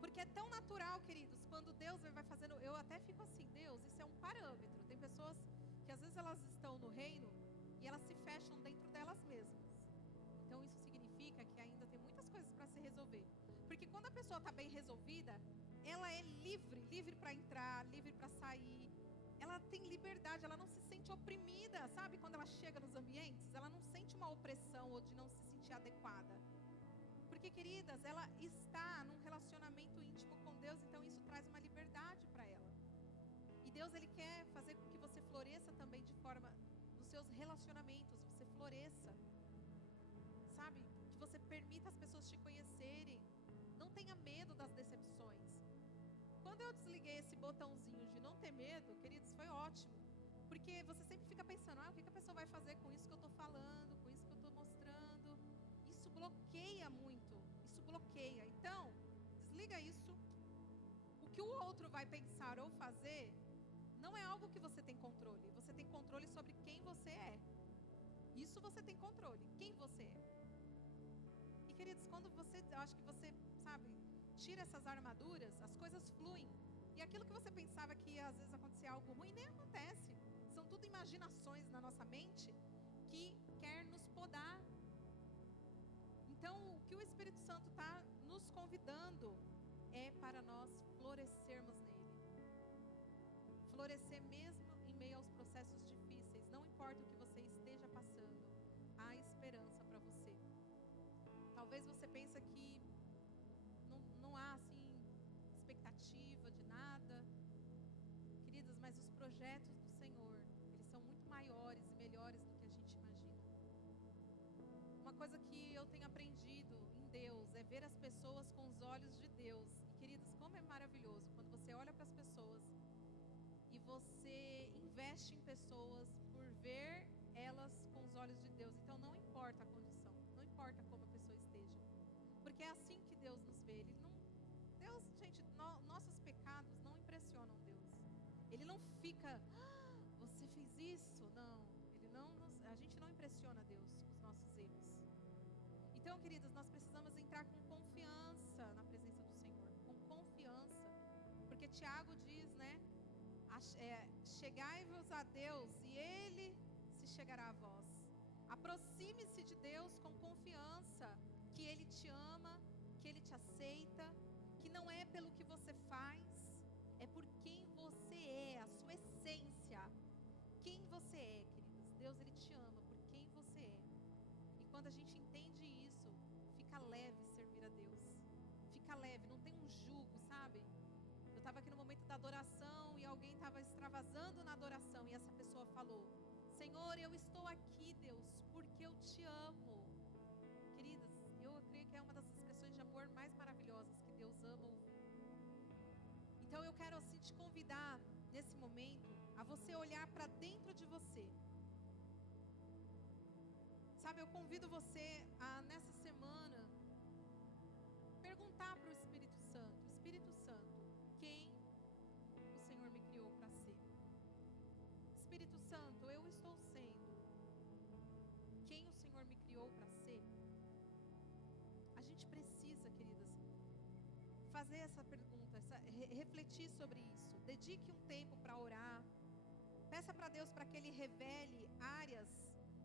Porque é tão natural, queridos, quando Deus vai fazendo, eu até fico assim, Deus, isso é um parâmetro. Tem pessoas que às vezes elas estão no reino e elas se fecham dentro delas mesmas. Então isso significa que ainda tem muitas coisas para se resolver. Porque quando a pessoa está bem resolvida, ela é livre para entrar, livre para sair. Ela tem liberdade, ela não se sente oprimida, sabe? Quando ela chega nos ambientes, ela não sente uma opressão ou de não se sentir adequada. Porque, queridas, ela está num relacionamento íntimo com Deus, então isso traz uma liberdade para ela. E Deus, Ele quer fazer com que você floresça também de forma, nos seus relacionamentos, você floresça. Sabe? Que você permita as pessoas te conhecerem. Não tenha medo das decepções. Quando eu desliguei esse botãozinho de não ter medo, queridos, foi ótimo. Porque você sempre fica pensando, o que a pessoa vai fazer com isso que eu estou falando, com isso que eu estou mostrando. Isso bloqueia muito. Isso bloqueia. Então, desliga isso. O que o outro vai pensar ou fazer não é algo que você tem controle. Você tem controle sobre quem você é. Isso você tem controle. Quem você é. E, queridos, quando eu acho que você, sabe, tira essas armaduras, as coisas fluem. E aquilo que você pensava que ia, às vezes, acontecer algo ruim, nem acontece. São tudo imaginações na nossa mente que quer nos podar. Então, o que o Espírito Santo está nos convidando é para nós florescermos nele. Florescer mesmo em meio aos processos difíceis. Não importa o que você esteja passando, há esperança para você. Talvez você pense que não há, assim, expectativa de nada. Queridas, mas os projetos do Senhor, eles são muito maiores e melhores do que a gente imagina. Uma coisa que eu tenho aprendido em Deus é ver as pessoas com os olhos de Deus. E, queridos, como é maravilhoso quando você olha para as pessoas e você investe em pessoas por ver elas com os olhos de Deus. Então não importa a condição, não importa como a pessoa esteja, porque é assim que Deus nos vê. Deus, gente, nossos pecados não impressionam Deus. Ele não fica, você fez isso? Não, a gente não impressiona Deus com os nossos erros. Então, queridas, nós precisamos entrar com confiança na presença do Senhor, com confiança, porque Tiago diz, né? Chegai-vos a Deus e Ele se chegará a vós. Aproxime-se de Deus com confiança, que Ele te ama, que Ele te aceita, que não é pelo que você faz, é por quem você é, a sua essência. Quem você é, queridos. Deus, Ele te ama por quem você é. E quando a gente entende isso, fica leve servir a Deus. Fica leve, não tem um jugo, sabe? Eu estava aqui no momento da adoração e alguém estava extravasando na adoração e essa pessoa falou: Senhor, eu estou aqui, Deus, porque eu te amo. Queridas, eu creio que é uma das expressões de amor mais maravilhosas que Deus ama ouvir. Então eu quero assim te convidar nesse momento a você olhar para dentro de você. Sabe, eu convido você a, nessa semana, perguntar para o Espírito Santo, quem o Senhor me criou para ser? Espírito Santo, eu estou sendo quem o Senhor me criou para ser? A gente precisa, queridas, fazer essa pergunta, refletir sobre isso. Dedique um tempo para orar. Peça para Deus para que Ele revele áreas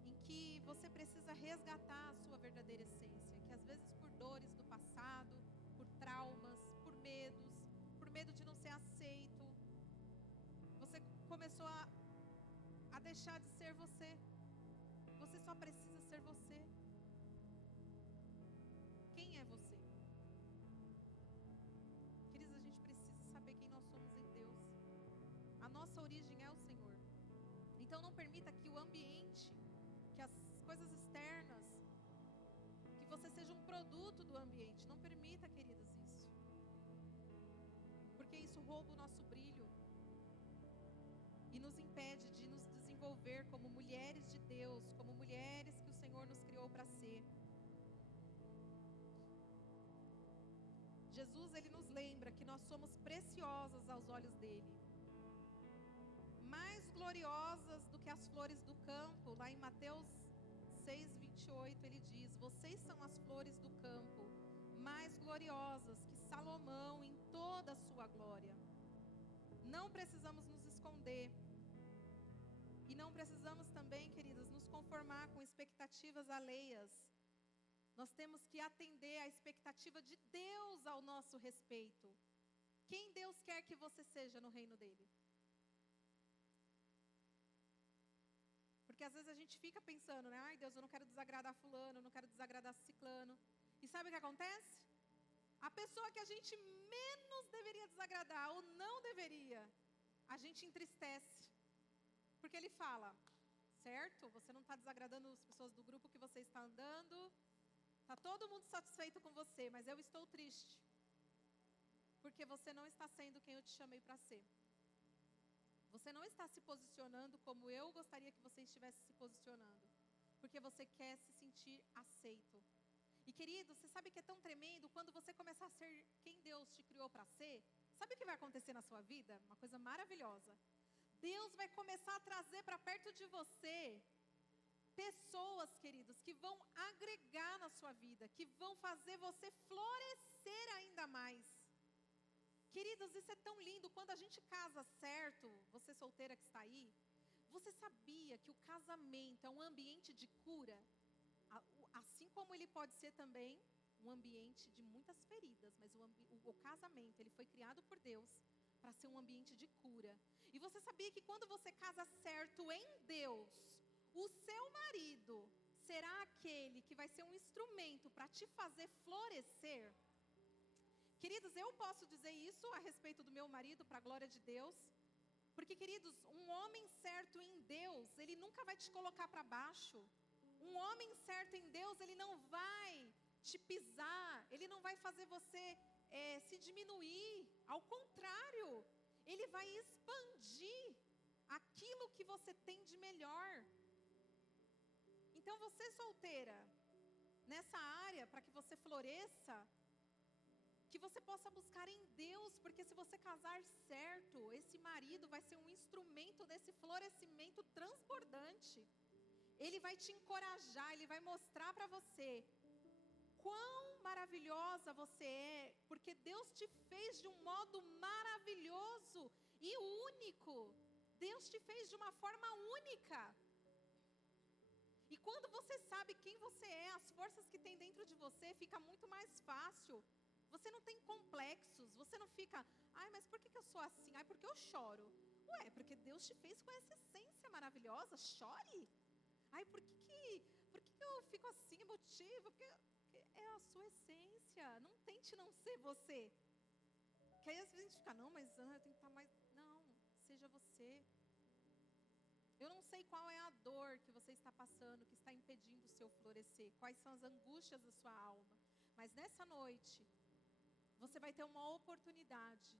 em que você precisa resgatar a sua verdadeira essência. Que às vezes por dores do passado, por traumas, por medo de não ser aceito, você começou a deixar de ser você. Você só precisa ser você. Quem é você? Queridos, a gente precisa saber quem nós somos em Deus. A nossa origem é o Senhor. Então não permita que o ambiente, que as coisas externas, que você seja um produto do ambiente. Não permita, queridas, isso. Porque isso rouba o nosso brilho e nos impede de nos desenvolver como mulheres de Deus, como mulheres que o Senhor nos criou para ser. Jesus, Ele nos lembra que nós somos preciosas aos olhos dEle. Mais gloriosas do que as flores do campo. Lá em Mateus 6:28 Ele diz: vocês são as flores do campo, mais gloriosas que Salomão em toda a sua glória. Não precisamos nos esconder. E não precisamos também, queridas, nos conformar com expectativas alheias. Nós temos que atender à expectativa de Deus ao nosso respeito. Quem Deus quer que você seja no reino dele? Porque às vezes a gente fica pensando, né? Ai, Deus, eu não quero desagradar fulano, eu não quero desagradar ciclano. E sabe o que acontece? A pessoa que a gente menos deveria desagradar, ou não deveria, a gente entristece. Porque ele fala, certo? Você não está desagradando as pessoas do grupo que você está andando. Está todo mundo satisfeito com você, mas eu estou triste. Porque você não está sendo quem eu te chamei para ser. Você não está se posicionando como eu gostaria que você estivesse se posicionando. Porque você quer se sentir aceito. E querido, você sabe que é tão tremendo quando você começar a ser quem Deus te criou para ser? Sabe o que vai acontecer na sua vida? Uma coisa maravilhosa. Deus vai começar a trazer para perto de você pessoas, queridos, que vão agregar na sua vida, que vão fazer você florescer ainda mais. Queridos, isso é tão lindo. Quando a gente casa certo, você solteira que está aí, você sabia que o casamento é um ambiente de cura? Assim como ele pode ser também um ambiente de muitas feridas, mas o casamento, ele foi criado por Deus para ser um ambiente de cura. E você sabia que quando você casa certo em Deus, o seu marido será aquele que vai ser um instrumento para te fazer florescer? Queridos, eu posso dizer isso a respeito do meu marido, para a glória de Deus. Porque, queridos, um homem certo em Deus, ele nunca vai te colocar para baixo. Um homem certo em Deus, ele não vai te pisar, ele não vai fazer você se diminuir. Ao contrário, ele vai expandir aquilo que você tem de melhor. Então, você solteira, nessa área, para que você floresça, que você possa buscar em Deus, porque se você casar certo, esse marido vai ser um instrumento desse florescimento transbordante. Ele vai te encorajar, ele vai mostrar para você quão maravilhosa você é, porque Deus te fez de um modo maravilhoso e único. Deus te fez de uma forma única. E quando você sabe quem você é, as forças que tem dentro de você, fica muito mais fácil. Você não tem complexos, você não fica, ai, mas por que eu sou assim? Ai, porque eu choro. Ué, porque Deus te fez com essa essência maravilhosa, chore. Ai, por que eu fico assim, emotivo? Porque é a sua essência, não tente não ser você. Que aí às vezes a gente fica, não, mas eu tenho que estar mais... Não, seja você. Eu não sei qual é a dor que você está passando, que está impedindo o seu florescer. Quais são as angústias da sua alma. Mas nessa noite, você vai ter uma oportunidade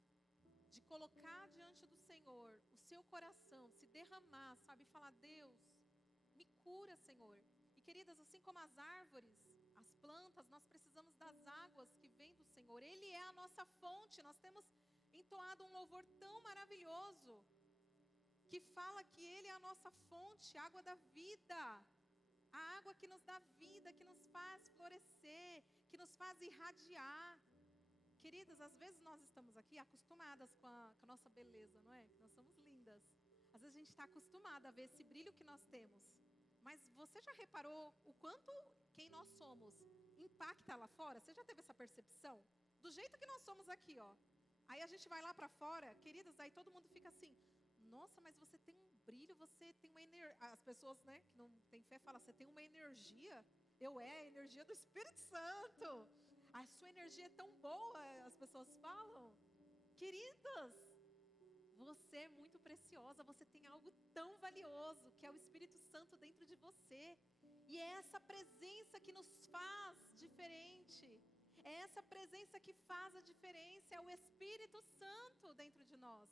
de colocar diante do Senhor o seu coração, se derramar, sabe? Falar, Deus, me cura, Senhor. E queridas, assim como as árvores, as plantas, nós precisamos das águas que vêm do Senhor. Ele é a nossa fonte. Nós temos entoado um louvor tão maravilhoso, que fala que Ele é a nossa fonte, a água da vida. A água que nos dá vida, que nos faz florescer, que nos faz irradiar. Queridas, às vezes nós estamos aqui acostumadas com a nossa beleza, não é? Que nós somos lindas. Às vezes a gente está acostumada a ver esse brilho que nós temos. Mas você já reparou o quanto quem nós somos impacta lá fora? Você já teve essa percepção? Do jeito que nós somos aqui, ó. Aí a gente vai lá para fora, queridas, aí todo mundo fica assim: nossa, mas você tem um brilho, você tem uma energia. As pessoas, né, que não têm fé falam: você tem uma energia. A energia do Espírito Santo. A sua energia é tão boa, as pessoas falam. Queridas, você é muito preciosa, você tem algo tão valioso, que é o Espírito Santo dentro de você. E é essa presença que nos faz diferente. É essa presença que faz a diferença, é o Espírito Santo dentro de nós.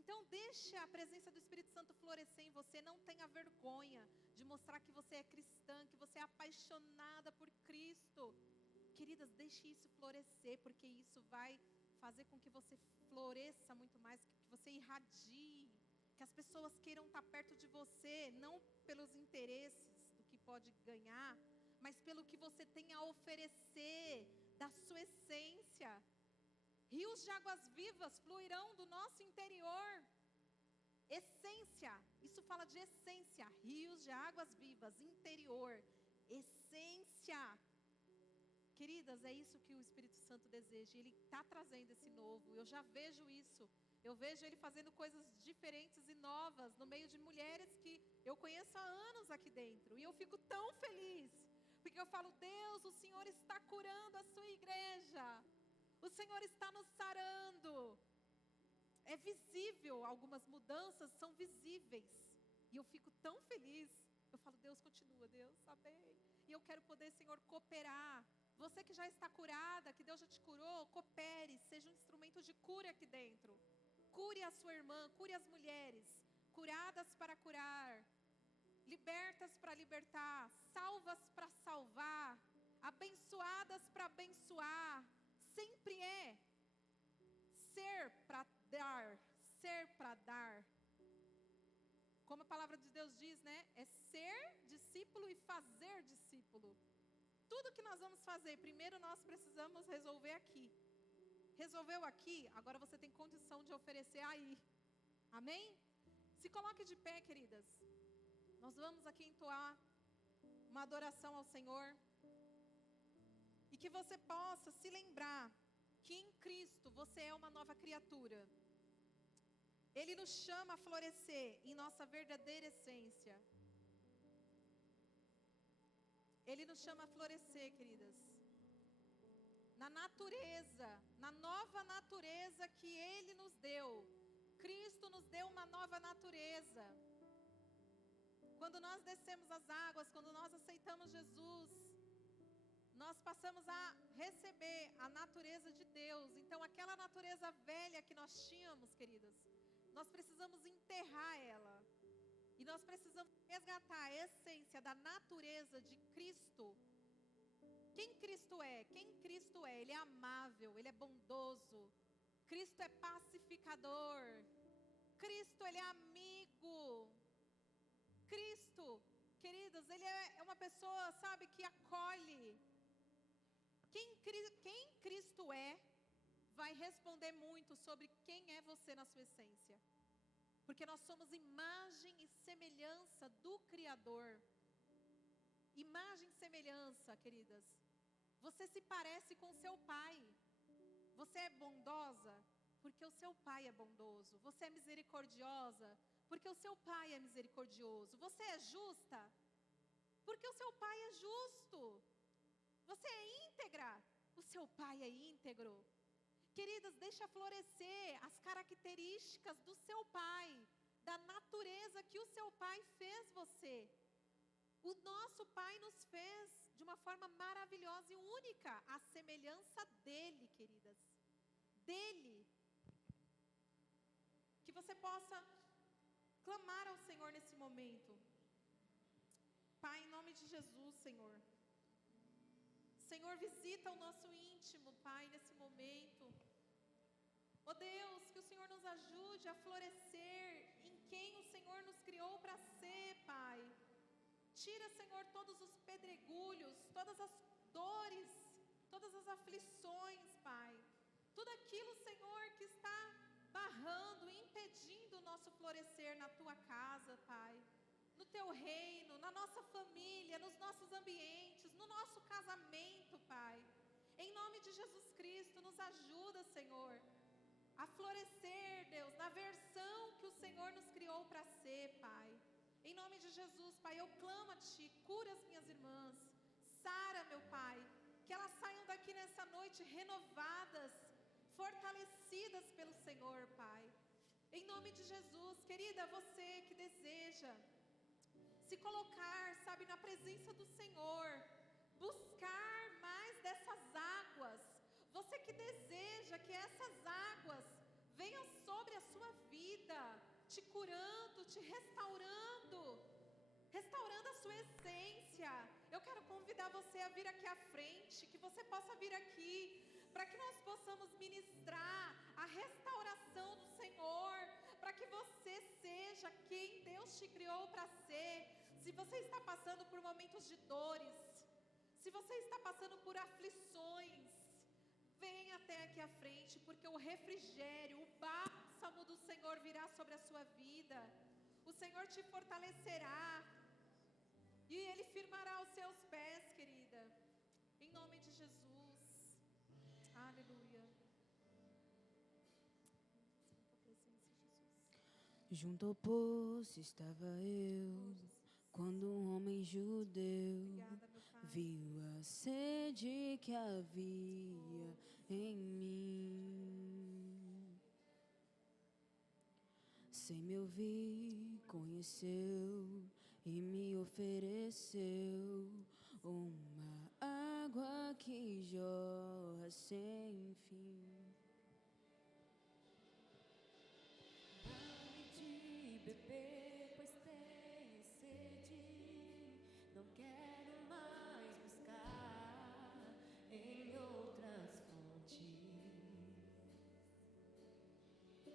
Então deixe a presença do Espírito Santo florescer em você. Não tenha vergonha de mostrar que você é cristã, que você é apaixonada por Cristo. Queridas, deixe isso florescer, porque isso vai fazer com que você floresça muito mais, que você irradie, que as pessoas queiram estar perto de você, não pelos interesses do que pode ganhar, mas pelo que você tem a oferecer, da sua essência. Rios de águas vivas fluirão do nosso interior. Essência, isso fala de essência. Rios de águas vivas, interior, essência. Queridas, é isso que o Espírito Santo deseja. Ele está trazendo esse novo. Eu já vejo isso. Eu vejo Ele fazendo coisas diferentes e novas no meio de mulheres que eu conheço há anos aqui dentro. E eu fico tão feliz, porque eu falo: Deus, o Senhor está curando a sua igreja. O Senhor está nos sarando. É visível, algumas mudanças são visíveis. E eu fico tão feliz. Eu falo: Deus, continua, Deus, amém. E eu quero poder, Senhor, cooperar. Você que já está curada, que Deus já te curou, coopere, seja um instrumento de cura aqui dentro. Cure a sua irmã, cure as mulheres. Curadas para curar. Libertas para libertar. Salvas para salvar. Abençoadas para abençoar. Sempre é ser para dar, ser para dar. Como a palavra de Deus diz, né? É ser discípulo e fazer discípulo. Tudo que nós vamos fazer, primeiro nós precisamos resolver aqui. Resolveu aqui, agora você tem condição de oferecer aí. Amém? Se coloque de pé, queridas. Nós vamos aqui entoar uma adoração ao Senhor. E que você possa se lembrar que em Cristo você é uma nova criatura. Ele nos chama a florescer em nossa verdadeira essência. Ele nos chama a florescer, queridas, na natureza, na nova natureza que Ele nos deu. Cristo nos deu uma nova natureza. Quando nós descemos as águas, quando nós aceitamos Jesus, nós passamos a receber a natureza de Deus. Então aquela natureza velha que nós tínhamos, queridas, nós precisamos enterrar ela. E nós precisamos resgatar a essência da natureza de Cristo. Quem Cristo é? Quem Cristo é? Ele é amável, Ele é bondoso. Cristo é pacificador. Cristo, Ele é amigo. Cristo, queridas, Ele é uma pessoa, sabe, que acolhe. Quem Cristo é, vai responder muito sobre quem é você na sua essência. Porque nós somos imagem e semelhança do Criador. Imagem e semelhança, queridas. Você se parece com seu pai. Você é bondosa porque o seu pai é bondoso. Você é misericordiosa porque o seu pai é misericordioso. Você é justa porque o seu pai é justo. Você é íntegra, o seu pai é íntegro. Queridas, deixa florescer as características do seu pai, da natureza que o seu pai fez você. O nosso pai nos fez de uma forma maravilhosa e única, a semelhança dele, queridas. Dele. Que você possa clamar ao Senhor nesse momento. Pai, em nome de Jesus, Senhor. Senhor, visita o nosso íntimo, Pai, nesse momento. Ó Deus, que o Senhor nos ajude a florescer em quem o Senhor nos criou para ser, Pai. Tira, Senhor, todos os pedregulhos, todas as dores, todas as aflições, Pai. Tudo aquilo, Senhor, que está barrando, impedindo o nosso florescer na Tua casa, Pai. No Teu reino, na nossa família, nos nossos ambientes, no nosso casamento, Pai. Em nome de Jesus Cristo, nos ajuda, Senhor, a florescer, Deus, na versão que o Senhor nos criou para ser, Pai. Em nome de Jesus, Pai, eu clamo a Ti, cura as minhas irmãs, sara, meu Pai, que elas saiam daqui nessa noite renovadas, fortalecidas pelo Senhor, Pai. Em nome de Jesus, querida, você que deseja se colocar, sabe, na presença do Senhor, buscar mais dessas águas, você que deseja que essas águas venham sobre a sua vida, te curando, te restaurando a sua essência. Eu quero convidar você a vir aqui à frente, que você possa vir aqui, para que nós possamos ministrar a restauração do Senhor, para que você seja quem Deus te criou para ser. Se você está passando por momentos de dores, se você está passando por aflições, venha até aqui à frente, porque o refrigério, o bálsamo do Senhor virá sobre a sua vida. O Senhor te fortalecerá e Ele firmará os seus pés, querida, em nome de Jesus. Aleluia. Santa presença, Jesus. Junto ao poço estava eu, quando um homem judeu Obrigada, meu Pai. viu a sede que havia em mim. Sem me ouvir, conheceu e me ofereceu uma água que jorra sem fim. Dá-me de beber, pois tenho sede. Não quero mais buscar em outras fontes. Não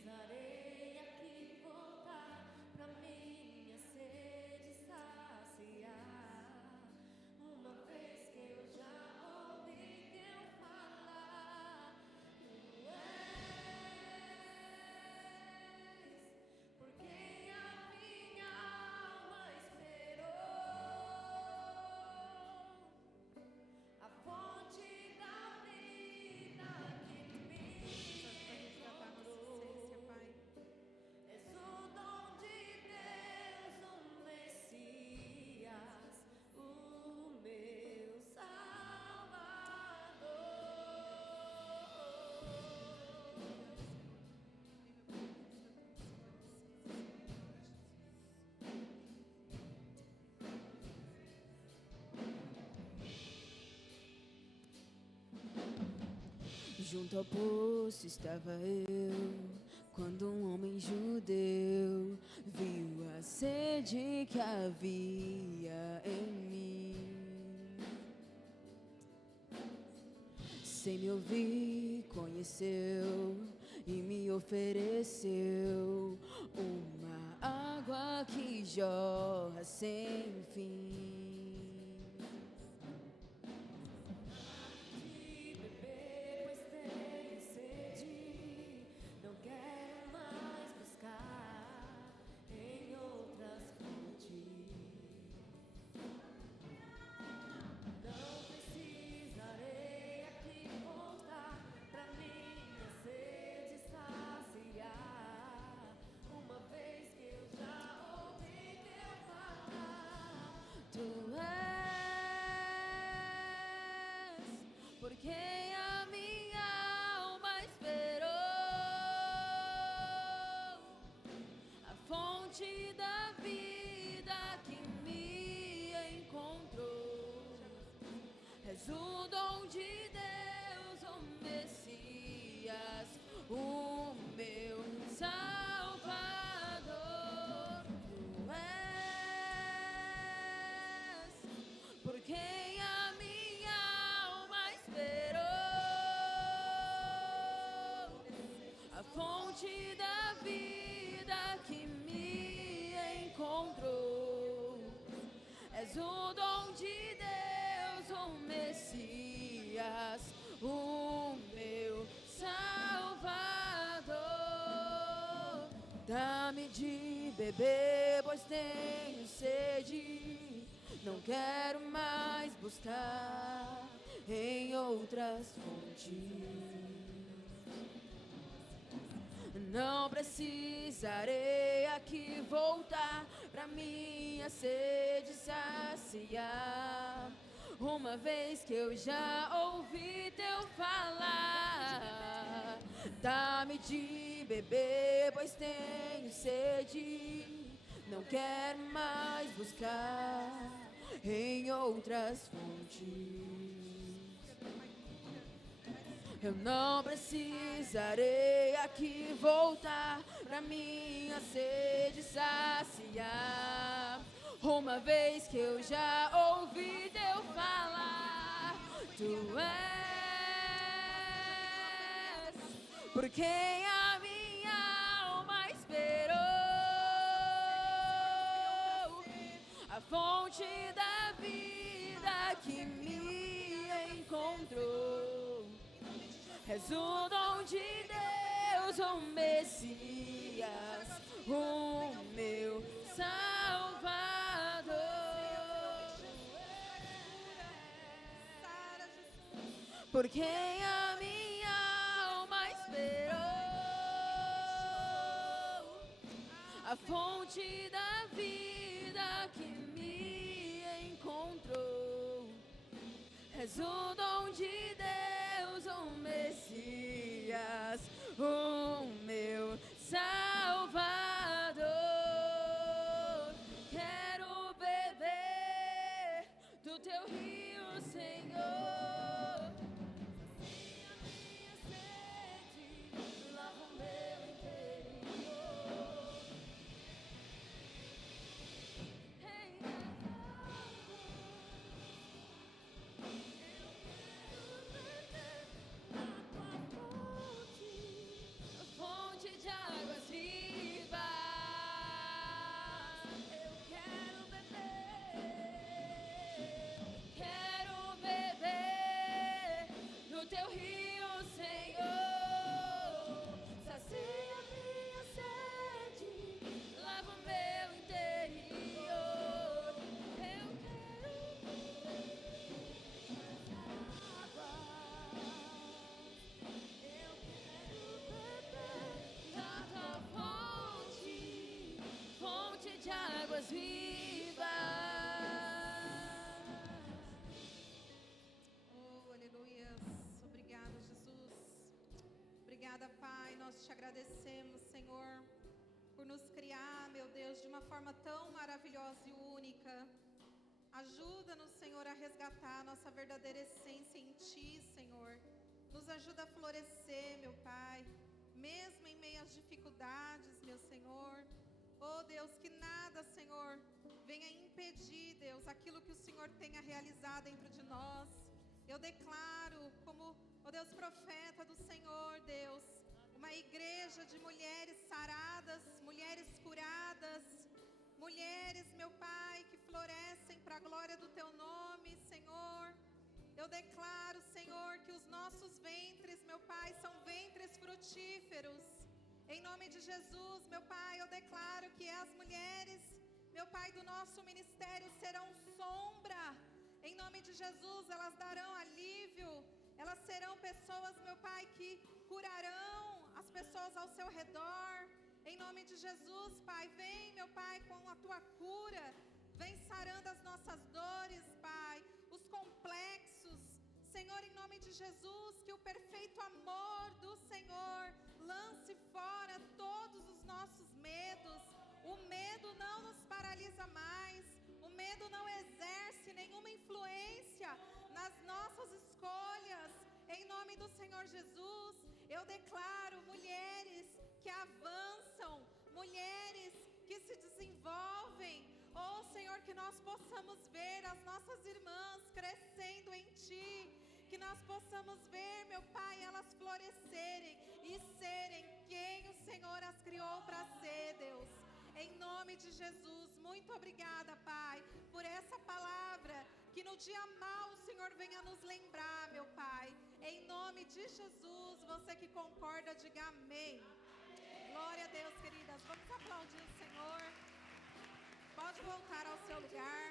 precisarei aqui voltar pra minha sede saciar. Uma vez que eu já ouvi Deus falar, Tu és por quem a minha alma esperou, a fonte da vida que me Para resgatar nossa essência, encontrou. Pai. És o dom de Deus, o Messias, o meu Salvador. Junto ao poço estava eu, quando um homem judeu viu a sede que havia em mim. Sem me ouvir, conheceu e me ofereceu uma água que jorra sem fim. De beber, pois tenho sede. Não quero mais buscar em outras fontes. Não precisarei aqui voltar pra minha sede saciar. Uma vez que eu já ouvi Deus falar, Tu és por quem a minha alma esperou, a fonte da vida que me encontrou. És o dom de Deus, o Messias, o meu Salvador. Tu és fonte da vida que me encontrou. És o dom de Deus, o Messias, o meu Salvador. Dá-me de beber, pois tenho sede. Não quero mais buscar em outras fontes. Não precisarei aqui voltar pra minha sede saciar, uma vez que eu já ouvi teu falar. Dá-me de beber, pois tenho sede. Não quero mais buscar em outras fontes. Eu não precisarei aqui voltar pra minha sede saciar, uma vez que eu já ouvi teu falar. Tu és por quem a minha alma esperou, a fonte da vida que me encontrou. És o dom de Deus, o Messias, o meu Salvador. Por quem a minha alma esperou, a fonte da vida que me encontrou. És o dom de Deus, o Messias, o meu Salvador. Quero beber do teu rio, Senhor. Sacia minha sede, lava o meu interior. Hey, fonte de águas vivas, eu quero beber do teu rio, Senhor. Sacia minha sede, lava o meu interior. Eu quero água. Eu quero beber da tua fonte, fonte de águas vivas. Oh, aleluias. Obrigada, Jesus. Obrigada, Pai. Nós te agradecemos, Senhor, por nos criar, meu Deus, de uma forma tão maravilhosa e única. Ajuda-nos, Senhor, a resgatar a nossa verdadeira essência em Ti, Senhor. Nos ajuda a florescer, meu Pai, mesmo em meio às dificuldades, meu Senhor. Oh, Deus, que nada, Senhor, venha impedir, Deus, aquilo que o Senhor tenha realizado dentro de nós. Eu declaro como, oh Deus, profeta do Senhor, Deus, uma igreja de mulheres saradas, mulheres curadas, mulheres, meu Pai, que florescem para a glória do Teu nome, Senhor. Eu declaro, Senhor, que os nossos ventres, meu Pai, são ventres frutíferos. Em nome de Jesus, meu Pai, eu declaro que as mulheres, meu Pai, do nosso ministério serão sombra. Em nome de Jesus, elas darão alívio. Elas serão pessoas, meu Pai, que curarão as pessoas ao seu redor. Em nome de Jesus, Pai, vem, meu Pai, com a Tua cura. Vem sarando as nossas dores, Pai, os complexos. Senhor, em nome de Jesus, que o perfeito amor do Senhor lance fora todos os nossos medos. O medo não nos paralisa mais. O medo não exerce nenhuma influência nas nossas escolhas. Em nome do Senhor Jesus, eu declaro mulheres que avançam, mulheres que se desenvolvem. Oh, Senhor, que nós possamos ver as nossas irmãs crescendo em Ti. Que nós possamos ver, meu Pai, elas florescerem e serem quem o Senhor as criou para ser, Deus. Em nome de Jesus, muito obrigada, Pai, por essa palavra, que no dia mau o Senhor venha nos lembrar, meu Pai. Em nome de Jesus, você que concorda, diga amém. Glória a Deus, queridas. Vamos aplaudir o Senhor. Pode voltar ao seu lugar.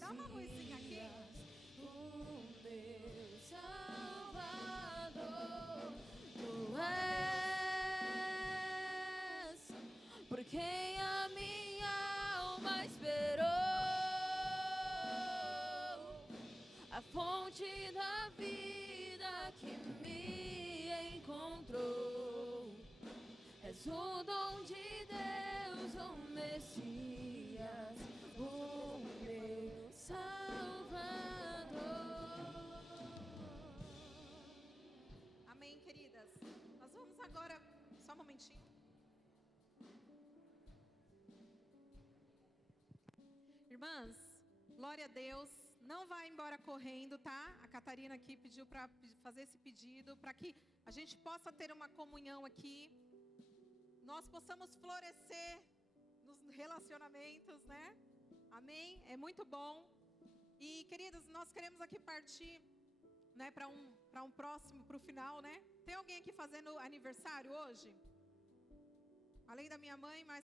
Dá uma luzinha aqui. O meu Salvador, tu és por quem a minha alma esperou, a fonte da vida que me encontrou. És o dom de Deus, o Messias, o meu Salvador. Amém, queridas. Nós vamos agora, só um momentinho. Irmãs, glória a Deus. Não vai embora correndo, tá? A Catarina aqui pediu para fazer esse pedido, para que a gente possa ter uma comunhão aqui. Nós possamos florescer nos relacionamentos, né? Amém? É muito bom. E, queridas, nós queremos aqui partir, né, para um próximo, para o final, né? Tem alguém aqui fazendo aniversário hoje? Além da minha mãe, mais